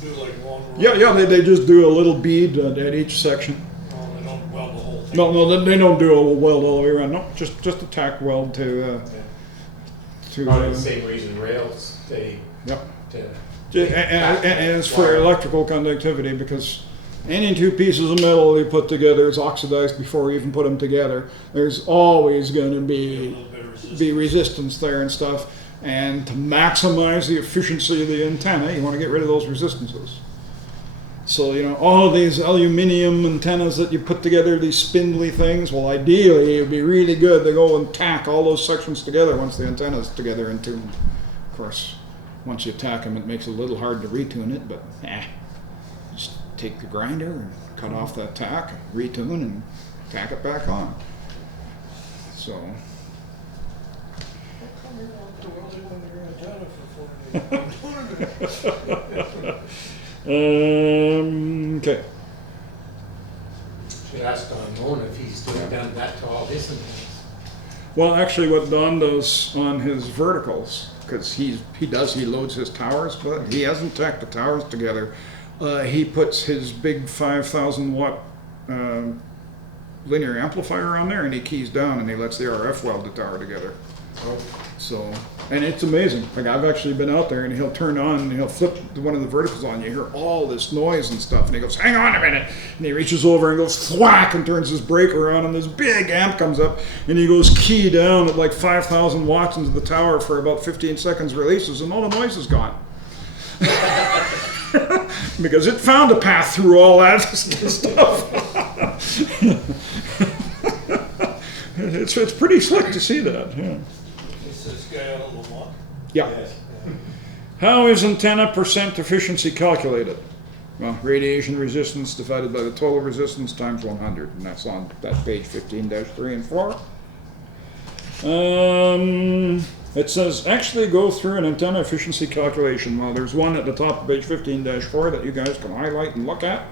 do like one row? Yeah, they just do a little bead at each section. Oh, they don't weld the whole thing? No, they don't do a weld all the way around. No, just a tack weld to. Probably the same reason rails, Yep. and it's for electrical conductivity, because any two pieces of metal they put together is oxidized before you even put them together. There's always going to A be little bit of resistance. resistance there and stuff. And to maximize the efficiency of the antenna, you want to get rid of those resistances. So, all these aluminum antennas that you put together, these spindly things, well, ideally, it'd be really good to go and tack all those sections together once the antenna's together and tuned. Of course, once you tack them, it makes it a little hard to retune it, but just take the grinder and cut off that tack, retune, and tack it back on. So. How come you want to weld it under your antenna for 4 days? Okay. Should ask Don if he's doing that to all his antennas. Well, actually, what Don does on his verticals, because he loads his towers, but he hasn't tacked the towers together. He puts his big 5,000 watt linear amplifier on there, and he keys down, and he lets the RF weld the tower together. So, and it's amazing. Like, I've actually been out there, and he'll turn on, and he'll flip one of the verticals on. You hear all this noise and stuff, and he goes, "Hang on a minute!" And he reaches over and goes thwack and turns his breaker on, and this big amp comes up, and he goes key down at like 5,000 watts into the tower for about 15 seconds, releases, and all the noise is gone. Because it found a path through all that stuff. It's pretty slick to see that. Yeah. Is this guy out of Lamont? Yeah. How is antenna percent efficiency calculated? Well, radiation resistance divided by the total resistance times 100, and that's on that page 15-3 and 4. It says actually go through an antenna efficiency calculation. Well, there's one at the top of page 15-4 that you guys can highlight and look at.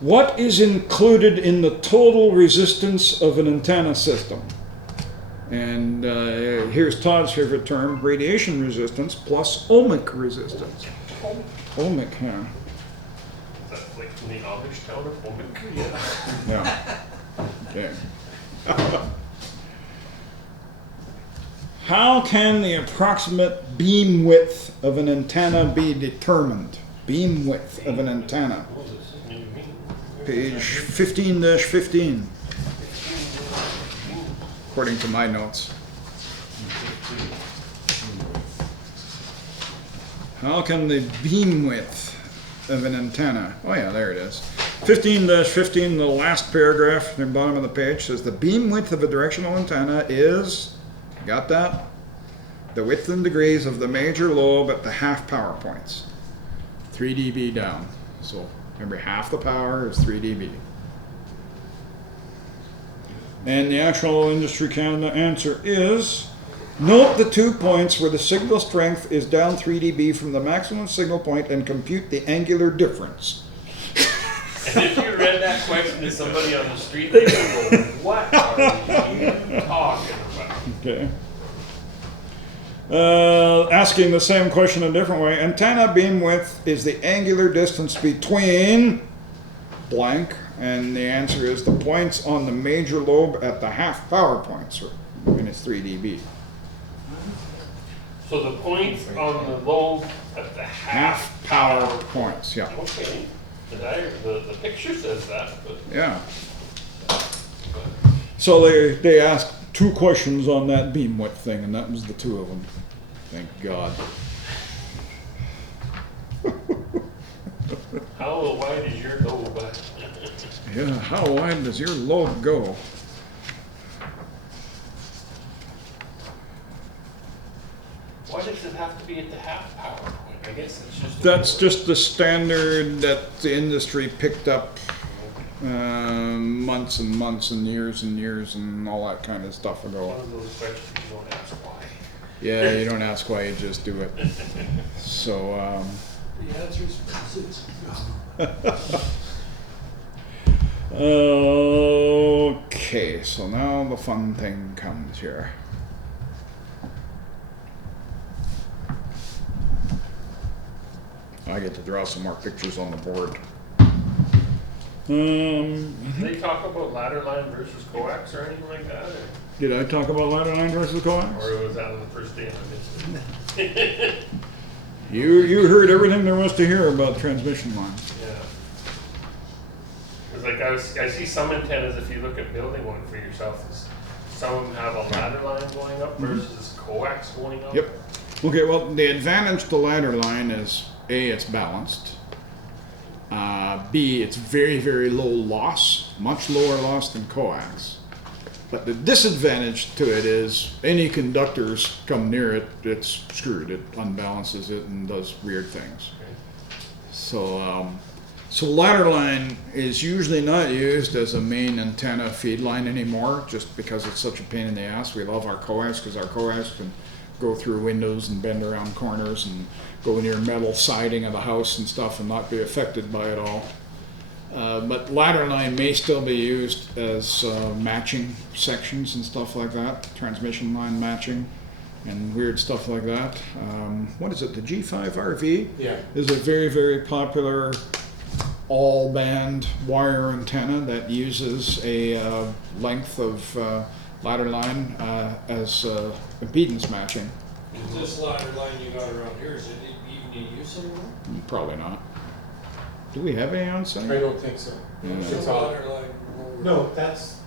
What is included in the total resistance of an antenna system? And here's Todd's favorite term, radiation resistance plus ohmic resistance. Ohmic, yeah. Is that like from the Amish town of Omic? Yeah. Okay. How can the approximate beam width of an antenna be determined? Beam width of an antenna. Oh, this is new to me. Page 15-15. According to my notes. How can the beam width of an antenna, oh yeah, there it is. 15-15, the last paragraph at the bottom of the page says the beam width of a directional antenna is, got that? The width in degrees of the major lobe at the half power points. 3 dB down. So remember, half the power is 3 dB. And the actual Industry Canada answer is, note the 2 points where the signal strength is down 3 dB from the maximum signal point and compute the angular difference. And if you read that question to somebody on the street, they would go, "What are you talking about?" Okay. Asking the same question a different way. Antenna beam width is the angular distance between blank, and the answer is the points on the major lobe at the half power points, and it's 3 dB. So the points on the lobe at the Half power points, yeah. Okay. The picture says that, but Yeah. So they asked 2 questions on that beam width thing, and that was the 2 of them. Thank God. how wide is your lobe? Yeah, how wide does your lobe go? Why does it have to be at the half power point? I guess it's just. That's just the standard that the industry picked up months and months and years and all that kind of stuff ago. One of those questions you don't ask why. Yeah, you don't ask why, you just do it. So, The answer is physics. okay, so now the fun thing comes here. I get to draw some more pictures on the board. Did they talk about ladder line versus coax or anything like that? Did I talk about ladder line versus coax? Or was that on the first day I missed it? You heard everything there was to hear about transmission lines. Yeah. Cause like I see some antennas, if you look at building one for yourself, some of them have a ladder line going up versus coax going up. Yep. Okay, well, the advantage to ladder line is A, it's balanced. B, it's very, very low loss, much lower loss than coax. But the disadvantage to it is any conductors come near it, it's screwed. It unbalances it and does weird things. So, so ladder line is usually not used as a main antenna feed line anymore, just because it's such a pain in the ass. We love our coax because our coax can go through windows and bend around corners and go near metal siding of the house and stuff and not be affected by it all. But ladder line may still be used as matching sections and stuff like that, transmission line matching and weird stuff like that. What is it, the G5RV? Yeah. Is a very, very popular all-band wire antenna that uses a length of ladder line as impedance matching. Is this ladder line you got around here, is it even in use anymore? Probably not. Do we have any on site? I don't think so. Yeah. What's It's the all, ladder line? over- no, that's,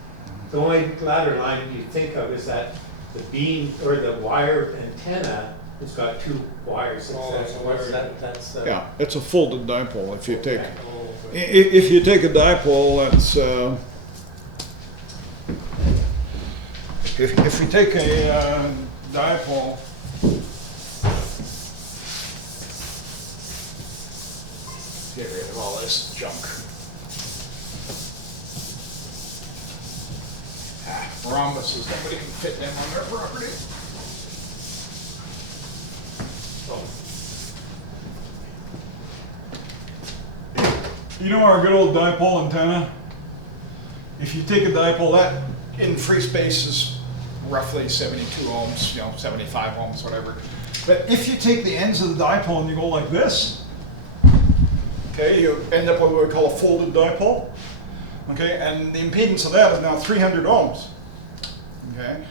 the only ladder line you think of is that the beam, or the wire antenna, it's got two wires. Oh, It's it's a what's wire. that, that's the. Yeah, it's a folded dipole. If you take, Oh, okay. if you take a dipole, that's if you take a dipole. Get rid of all this junk. Rhombuses, nobody can fit them on their property. You know our good old dipole antenna? If you take a dipole, that in free space is roughly 72 ohms, 75 ohms, whatever. But if you take the ends of the dipole and you go like this, okay, you end up with what we call a folded dipole. Okay, and the impedance of that is now 300 ohms. Okay,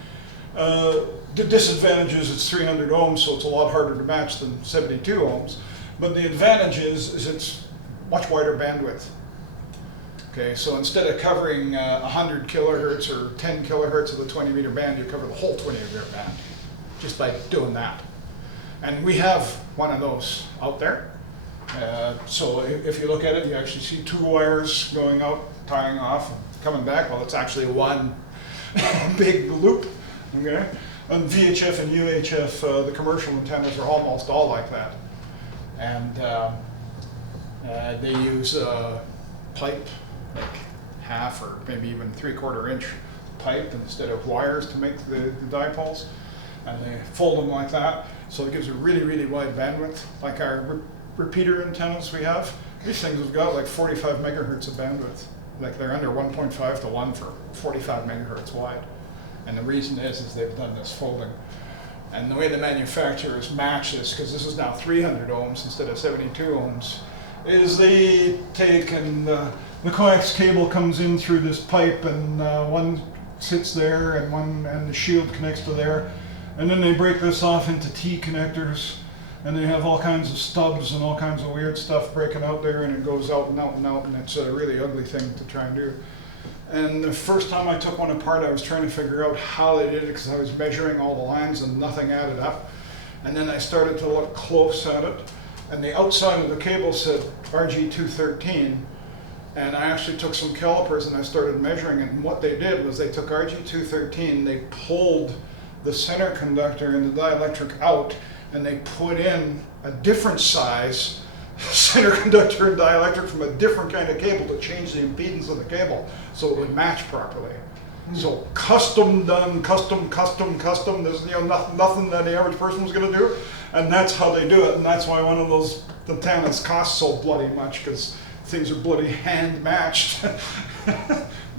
the disadvantage is it's 300 ohms, so it's a lot harder to match than 72 ohms. But the advantage is it's much wider bandwidth. Okay, so instead of covering 100 kilohertz or 10 kilohertz of the 20 meter band, you cover the whole 20 meter band just by doing that. And we have one of those out there. So if you look at it, you actually see two wires going out, tying off, coming back. Well, it's actually one big loop. Okay, and VHF and UHF, the commercial antennas are almost all like that, and they use pipe, like half or maybe even 3/4 inch pipe instead of wires to make the dipoles, and they fold them like that, so it gives a really, really wide bandwidth. Like our repeater antennas we have, these things have got like 45 megahertz of bandwidth. Like they're under 1.5 to 1 for 45 megahertz wide. And the reason is they've done this folding. And the way the manufacturers match this, because this is now 300 ohms instead of 72 ohms, is they take and the coax cable comes in through this pipe, and one sits there and the shield connects to there. And then they break this off into T connectors, and they have all kinds of stubs and all kinds of weird stuff breaking out there, and it goes out and out and out, and it's a really ugly thing to try and do. And the first time I took one apart, I was trying to figure out how they did it, because I was measuring all the lines and nothing added up. And then I started to look close at it, and the outside of the cable said RG213, and I actually took some calipers and I started measuring it, and what they did was they took RG213, they pulled the center conductor and the dielectric out, and they put in a different size center conductor and dielectric from a different kind of cable to change the impedance of the cable so it would match properly. So custom done, custom. There's nothing that the average person was going to do, and that's how they do it. And that's why one of those antennas costs so bloody much, because things are bloody hand matched.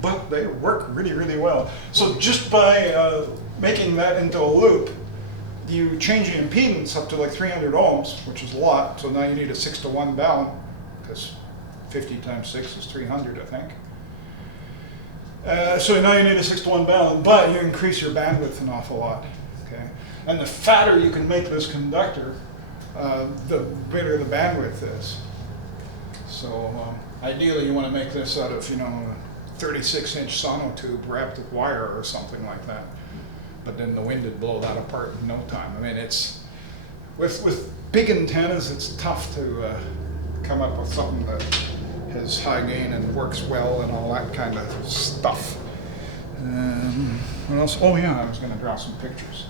But they work really, really well. So just by making that into a loop, you change the impedance up to like 300 ohms, which is a lot. So now you need a 6-to-1 balun, because 50 times 6 is 300, I think. So now you need a 6-to-1 balun, but you increase your bandwidth an awful lot. Okay, and the fatter you can make this conductor, the bigger the bandwidth is. So ideally, you want to make this out of a 36-inch sonotube wrapped with wire or something like that. But then the wind would blow that apart in no time. I mean, it's with big antennas, it's tough to come up with something that has high gain and works well and all that kind of stuff. What else? Oh yeah, I was going to draw some pictures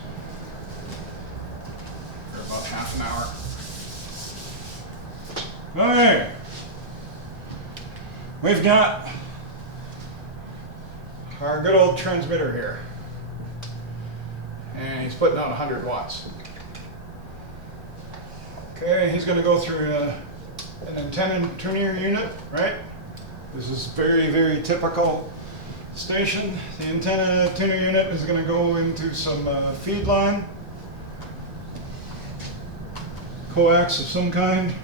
for about half an hour. Okay, we've got our good old transmitter here. and he's putting out 100 watts. Okay, he's going to go through an antenna tuner unit, right? This is very, very typical station. The antenna tuner unit is going to go into some feed line, coax of some kind.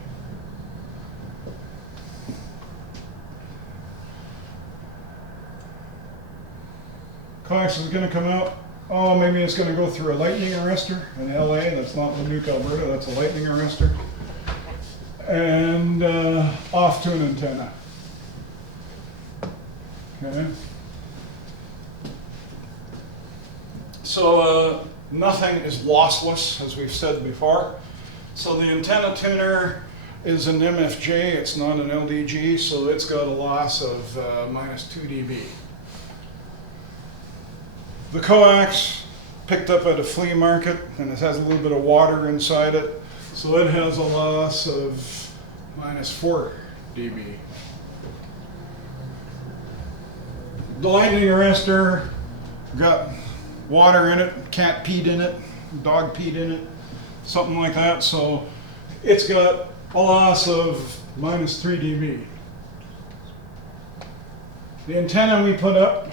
Coax is going to come out. Oh, maybe it's going to go through a lightning arrestor in LA. That's not Leduc, Alberta. That's a lightning arrestor. And off to an antenna. Okay. So nothing is lossless, as we've said before. So the antenna tuner is an MFJ. It's not an LDG, so it's got a loss of minus 2 dB. The coax picked up at a flea market, and it has a little bit of water inside it, so it has a loss of minus 4 dB. The lightning arrestor got water in it, cat peed in it, dog peed in it, something like that, so it's got a loss of minus 3 dB. The antenna we put up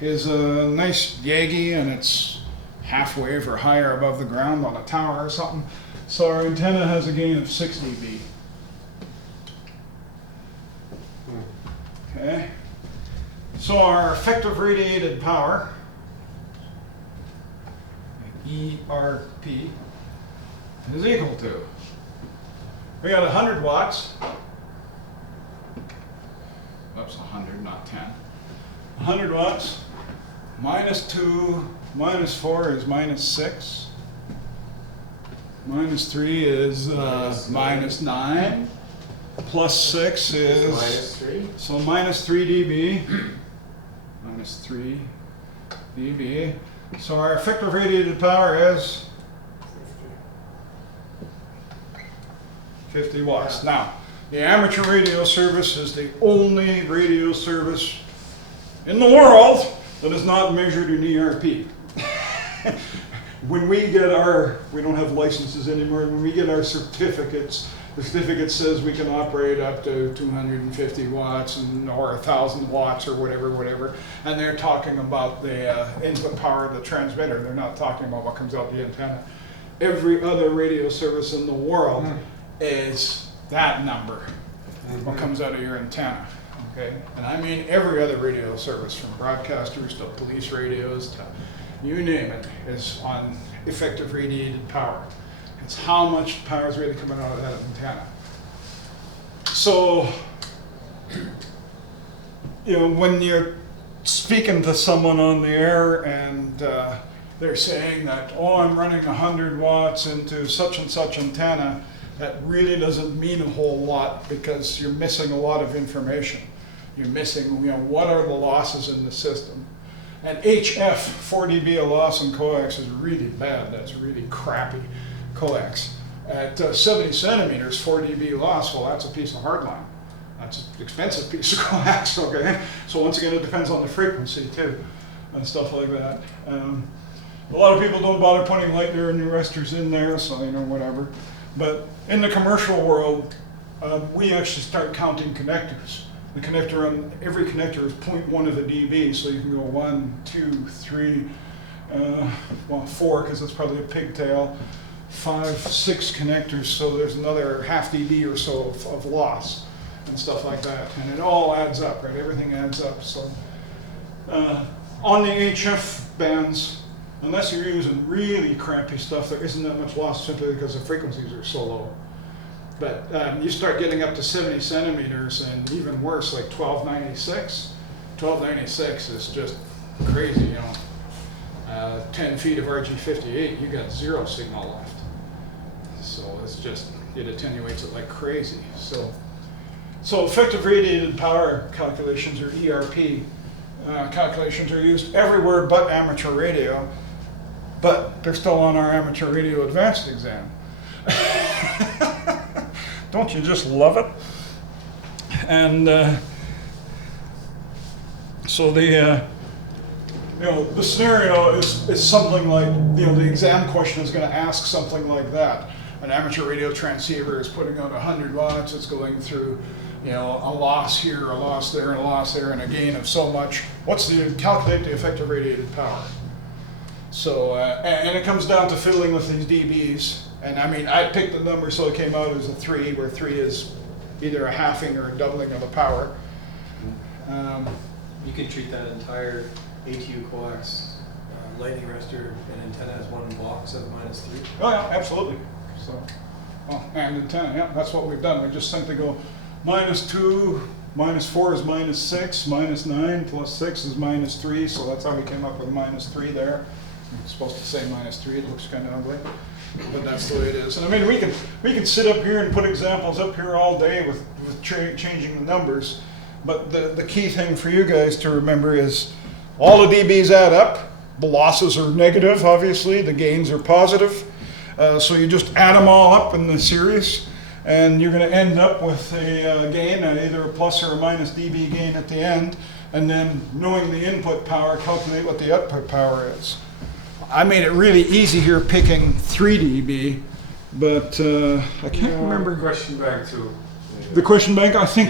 is a nice Yagi, and it's half wave or higher above the ground on a tower or something. So our antenna has a gain of 6 dB. Okay. So our effective radiated power, ERP, is equal to, we got 100 watts. Oops, 100, not 10. 100 watts, minus 2, minus 4 is minus 6. Minus 3 is minus 9. Plus 6 is Minus 3. So minus 3 dB. Minus 3 dB. So our effective radiated power is 50 watts. Now, the amateur radio service is the only radio service in the world that is not measured in ERP. When we get our, we don't have licenses anymore, when we get our certificates, the certificate says we can operate up to 250 watts and, or 1,000 watts or whatever, and they're talking about the input power of the transmitter. They're not talking about what comes out the antenna. Every other radio service in the world is that number, what comes out of your antenna. Okay, and I mean every other radio service, from broadcasters to police radios to you name it, is on effective radiated power. It's how much power is really coming out of that antenna. So, you know, when you're speaking to someone on the air and they're saying that, oh, I'm running 100 watts into such and such antenna, that really doesn't mean a whole lot, because you're missing a lot of information. You're missing, you know, what are the losses in the system? And HF, 4 dB of loss in coax is really bad. That's really crappy coax. At 70 centimeters, 4 dB loss, well, that's a piece of hardline. That's an expensive piece of coax, okay? So once again, it depends on the frequency too, and stuff like that. A lot of people don't bother putting lightning arrestors in there, so you know, whatever. But in the commercial world, we actually start counting connectors. The connector on every connector is 0.1 of a dB, so you can go 1, 2, 3, well, 4, because it's probably a pigtail, 5, 6 connectors, so there's another half dB or so of loss and stuff like that. And it all adds up, right? Everything adds up. So on the HF bands, unless you're using really crappy stuff, there isn't that much loss simply because the frequencies are so low. But you start getting up to 70 centimeters and even worse, like 1296. 1296 is just crazy, you know. 10 feet of RG58, you got 0 signal left. So it's just, it attenuates it like crazy. So effective radiated power calculations, or ERP calculations, are used everywhere but amateur radio, but they're still on our amateur radio advanced exam. Don't you just love it? And so the you know, the scenario is something like, you know, the exam question is going to ask something like that. An amateur radio transceiver is putting out 100 watts. It's going through, you know, a loss here, a loss there, and a loss there, and a gain of so much. What's the calculate the effective radiated power? So, and it comes down to fiddling with these dBs. And I mean, I picked the number so it came out as a 3, where 3 is either a halving or a doubling of the power. You could treat that entire ATU coax lightning arrestor and antenna as one box of -3. Oh yeah, absolutely. So, well, and antenna, yeah, that's what we've done. We just simply go -2, -4 is -6, -9 plus 6 is -3. So that's how we came up with -3 there. It's supposed to say -3. It looks kind of ugly, but that's the way it is. And I mean, we can sit up here and put examples up here all day with changing the numbers. But the key thing for you guys to remember is all the dBs add up. The losses are negative, obviously. The gains are positive. So you just add them all up in the series, and you're going to end up with a gain, either a plus or a minus dB gain at the end. And then knowing the input power, calculate what the output power is. I made it really easy here picking 3 dB, but I can't remember. Question back to The question bank, I think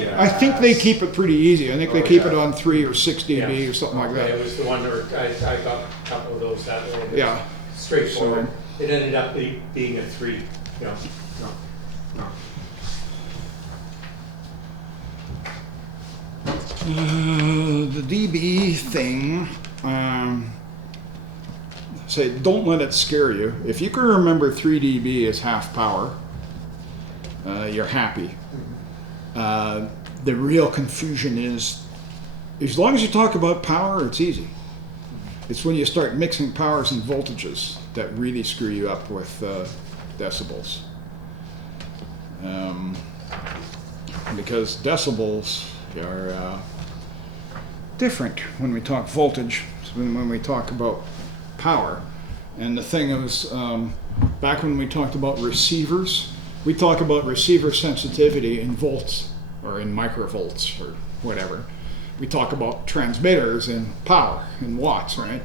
they Yes. keep it pretty easy. I think they keep it Okay. on 3 or 6 dB Yeah. or something like Okay, that. it was the one where I got a couple of those that way. It was Yeah. Straightforward. It ended up being a 3. Yeah. No. The DB thing, say, don't let it scare you. If you can remember 3 dB is half power, you're happy. The real confusion is, as long as you talk about power, it's easy. It's when you start mixing powers and voltages that really screw you up with decibels. Because decibels are different when we talk voltage than when we talk about power. And the thing is, back when we talked about receivers, we talk about receiver sensitivity in volts or in microvolts or whatever. We talk about transmitters in power, in watts, right?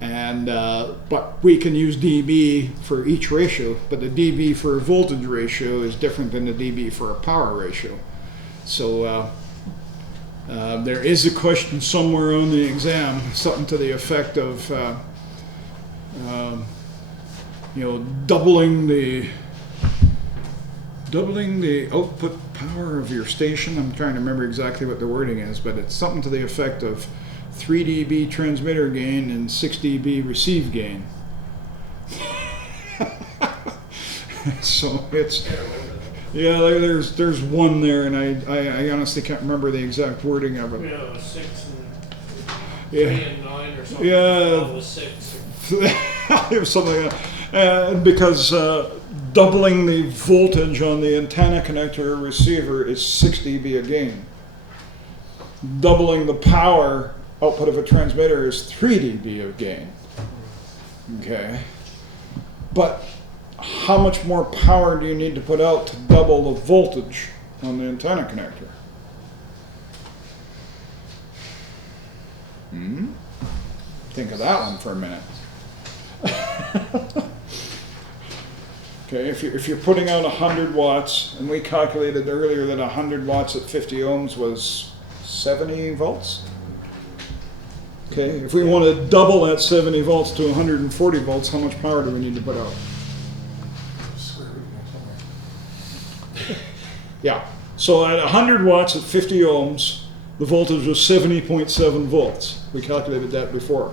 And but we can use dB for each ratio, but the dB for a voltage ratio is different than the dB for a power ratio. So there is a question somewhere on the exam, something to the effect of, you know, doubling the output power of your station. I'm trying to remember exactly what the wording is, but it's something to the effect of 3 dB transmitter gain and 6 dB receive gain. So it's, yeah, there's one there, and I honestly can't remember the exact wording of it. Yeah, 6 and Yeah. 3 and 9 or something. Yeah. Oh, it was 6. It was something like that. Because doubling the voltage on the antenna connector or receiver is 6 dB a gain. Doubling the power output of a transmitter is 3 dB of gain. Okay. But how much more power do you need to put out to double the voltage on the antenna connector? Think of that one for a minute. Okay, if you're putting out 100 watts, and we calculated earlier that 100 watts at 50 ohms was 70 volts. Okay, if we want to double that 70 volts to 140 volts, how much power do we need to put out? Yeah, so at 100 watts at 50 ohms, the voltage was 70.7 volts. We calculated that before.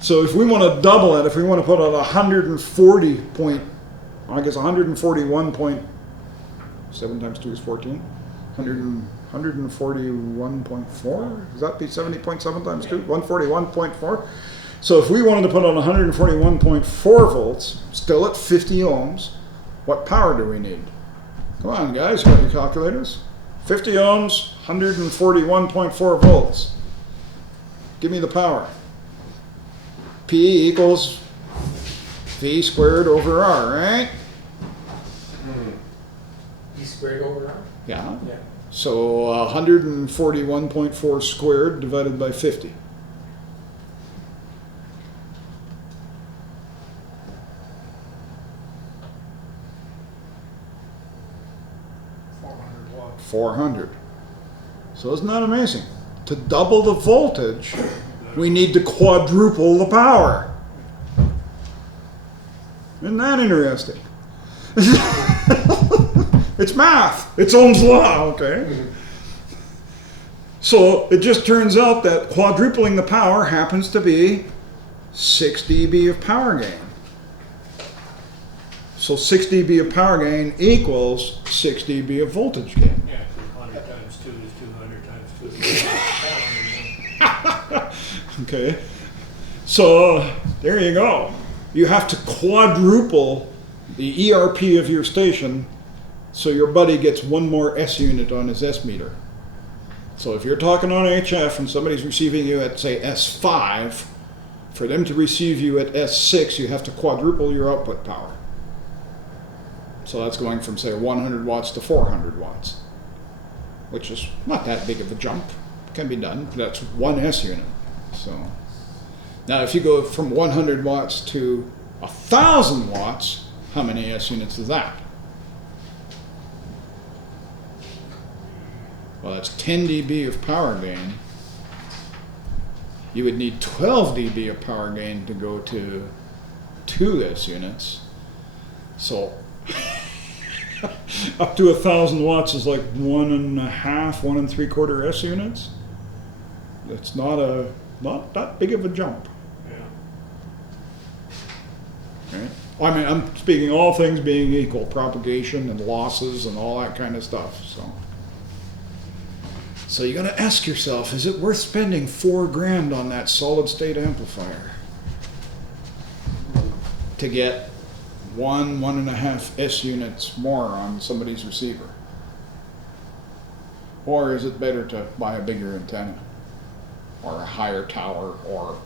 So if we want to double it, if we want to put out 141.7 times 2 is 14. 141.4? Does that be 70.7 times 2? 141.4? So if we wanted to put on 141.4 volts, still at 50 ohms, what power do we need? Come on, guys, got your calculators? 50 ohms, 141.4 volts. Give me the power. P equals V squared over R, right? E squared over R? Yeah. Yeah. So 141.4 squared divided by 50. 400. So isn't that amazing? To double the voltage, we need to quadruple the power. Isn't that interesting? It's math. It's Ohm's law, okay? So it just turns out that quadrupling the power happens to be 6 dB of power gain. So 6 dB of power gain equals 6 dB of voltage gain. Yeah, 200 times 2 is 200 times 2 is 200. Okay, so there you go. You have to quadruple the ERP of your station so your buddy gets one more S unit on his S meter. So if you're talking on HF and somebody's receiving you at, say, S5, for them to receive you at S6, you have to quadruple your output power. So that's going from, say, 100 watts to 400 watts, which is not that big of a jump. Can be done. That's one S unit. So now if you go from 100 watts to 1,000 watts, how many S units is that? Well, that's 10 dB of power gain. You would need 12 dB of power gain to go to 2 S units. So up to 1,000 watts is like 1.5, 1 3/4 S units. It's not that big of a jump. Right? I mean, I'm speaking all things being equal, propagation and losses and all that kind of stuff. So you got to ask yourself, is it worth spending $4,000 on that solid state amplifier to get 1.5 S units more on somebody's receiver? Or is it better to buy a bigger antenna or a higher tower, or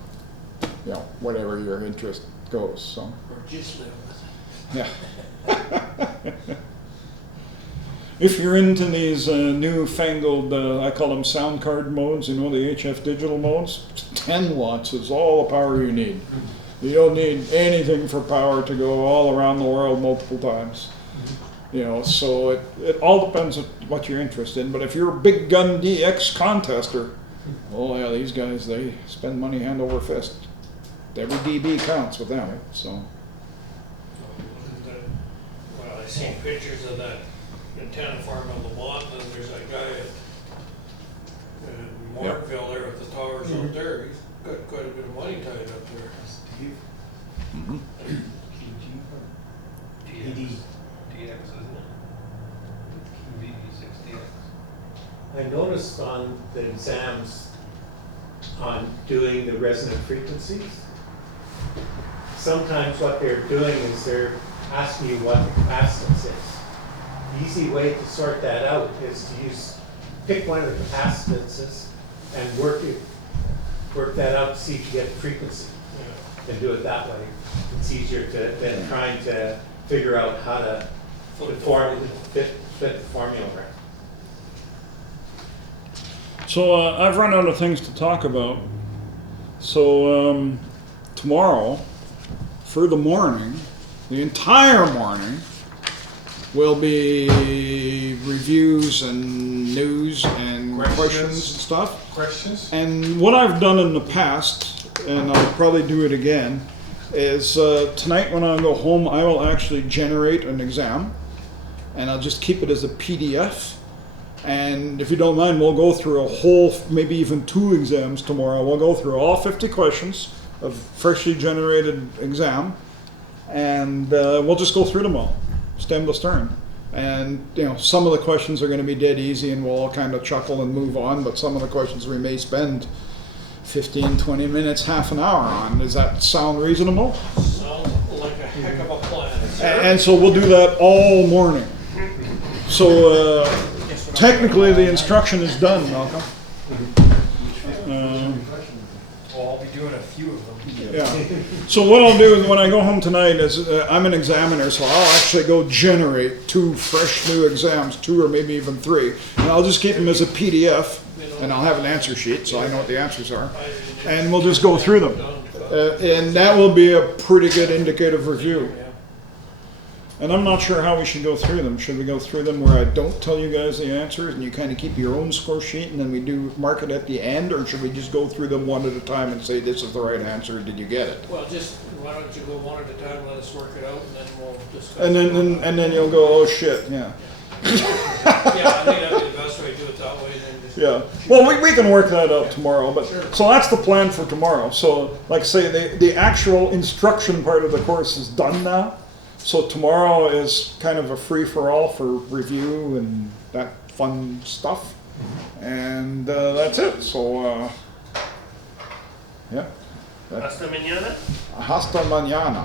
whatever your interest goes? So Or just live with it. yeah. If you're into these newfangled, I call them sound card modes, the HF digital modes, 10 watts is all the power you need. You don't need anything for power to go all around the world multiple times. So it all depends on what you're interested in. But if you're a big gun DX contester, oh yeah, these guys, they spend money hand over fist. Every dB counts with them. So Well, I seen pictures of that antenna farm on Lamont, and there's that guy at Mortville there with the towers out there. He's got quite a bit of money tied up there. Steve? mhm. TX, isn't it? VE6RHS. I noticed on the exams on doing the resonant frequencies, sometimes what they're doing is they're asking you what the capacitance is. The easy way to sort that out is to pick one of the capacitances and work that out to see if you get the frequency, and do it that way. It's easier than trying to figure out how to fit the formula right. So I've run out of things to talk about. So tomorrow, for the morning, the entire morning, will be reviews and news and questions and stuff. Questions? And what I've done in the past, and I'll probably do it again, is tonight when I go home, I will actually generate an exam, and I'll just keep it as a PDF. And if you don't mind, we'll go through a whole, maybe even 2 exams tomorrow. We'll go through all 50 questions of freshly generated exam, and we'll just go through them all, stem to stern. And some of the questions are going to be dead easy, and we'll all kind of chuckle and move on. But some of the questions we may spend 15, 20 minutes, half an hour on. Does that sound reasonable? Sounds like a heck of a plan. And so we'll do that all morning. So technically the instruction is done, Malcolm. Well, I'll be doing a few of them. Yeah. So what I'll do is when I go home tonight is I'm an examiner, so I'll actually go generate 2 fresh new exams, 2 or maybe even 3, and I'll just keep them as a PDF, and I'll have an answer sheet so I know what the answers are, and we'll just go through them, and that will be a pretty good indicative review. And I'm not sure how we should go through them. Should we go through them where I don't tell you guys the answers and you kind of keep your own score sheet and then we do mark it at the end, or should we just go through them one at a time and say this is the right answer? Did you get it? Well, just, why don't you go one at a time, let us work it out, and then we'll discuss. And then you'll go, oh shit, yeah. Yeah, I think that'd be the best way to do it that way, then just. Yeah, well, we can work that out tomorrow, but, Sure. so that's the plan for tomorrow. So, like say, the actual instruction part of the course is done now. So tomorrow is kind of a free-for-all for review and that fun stuff. And that's it, so, yeah. Hasta mañana. Hasta mañana.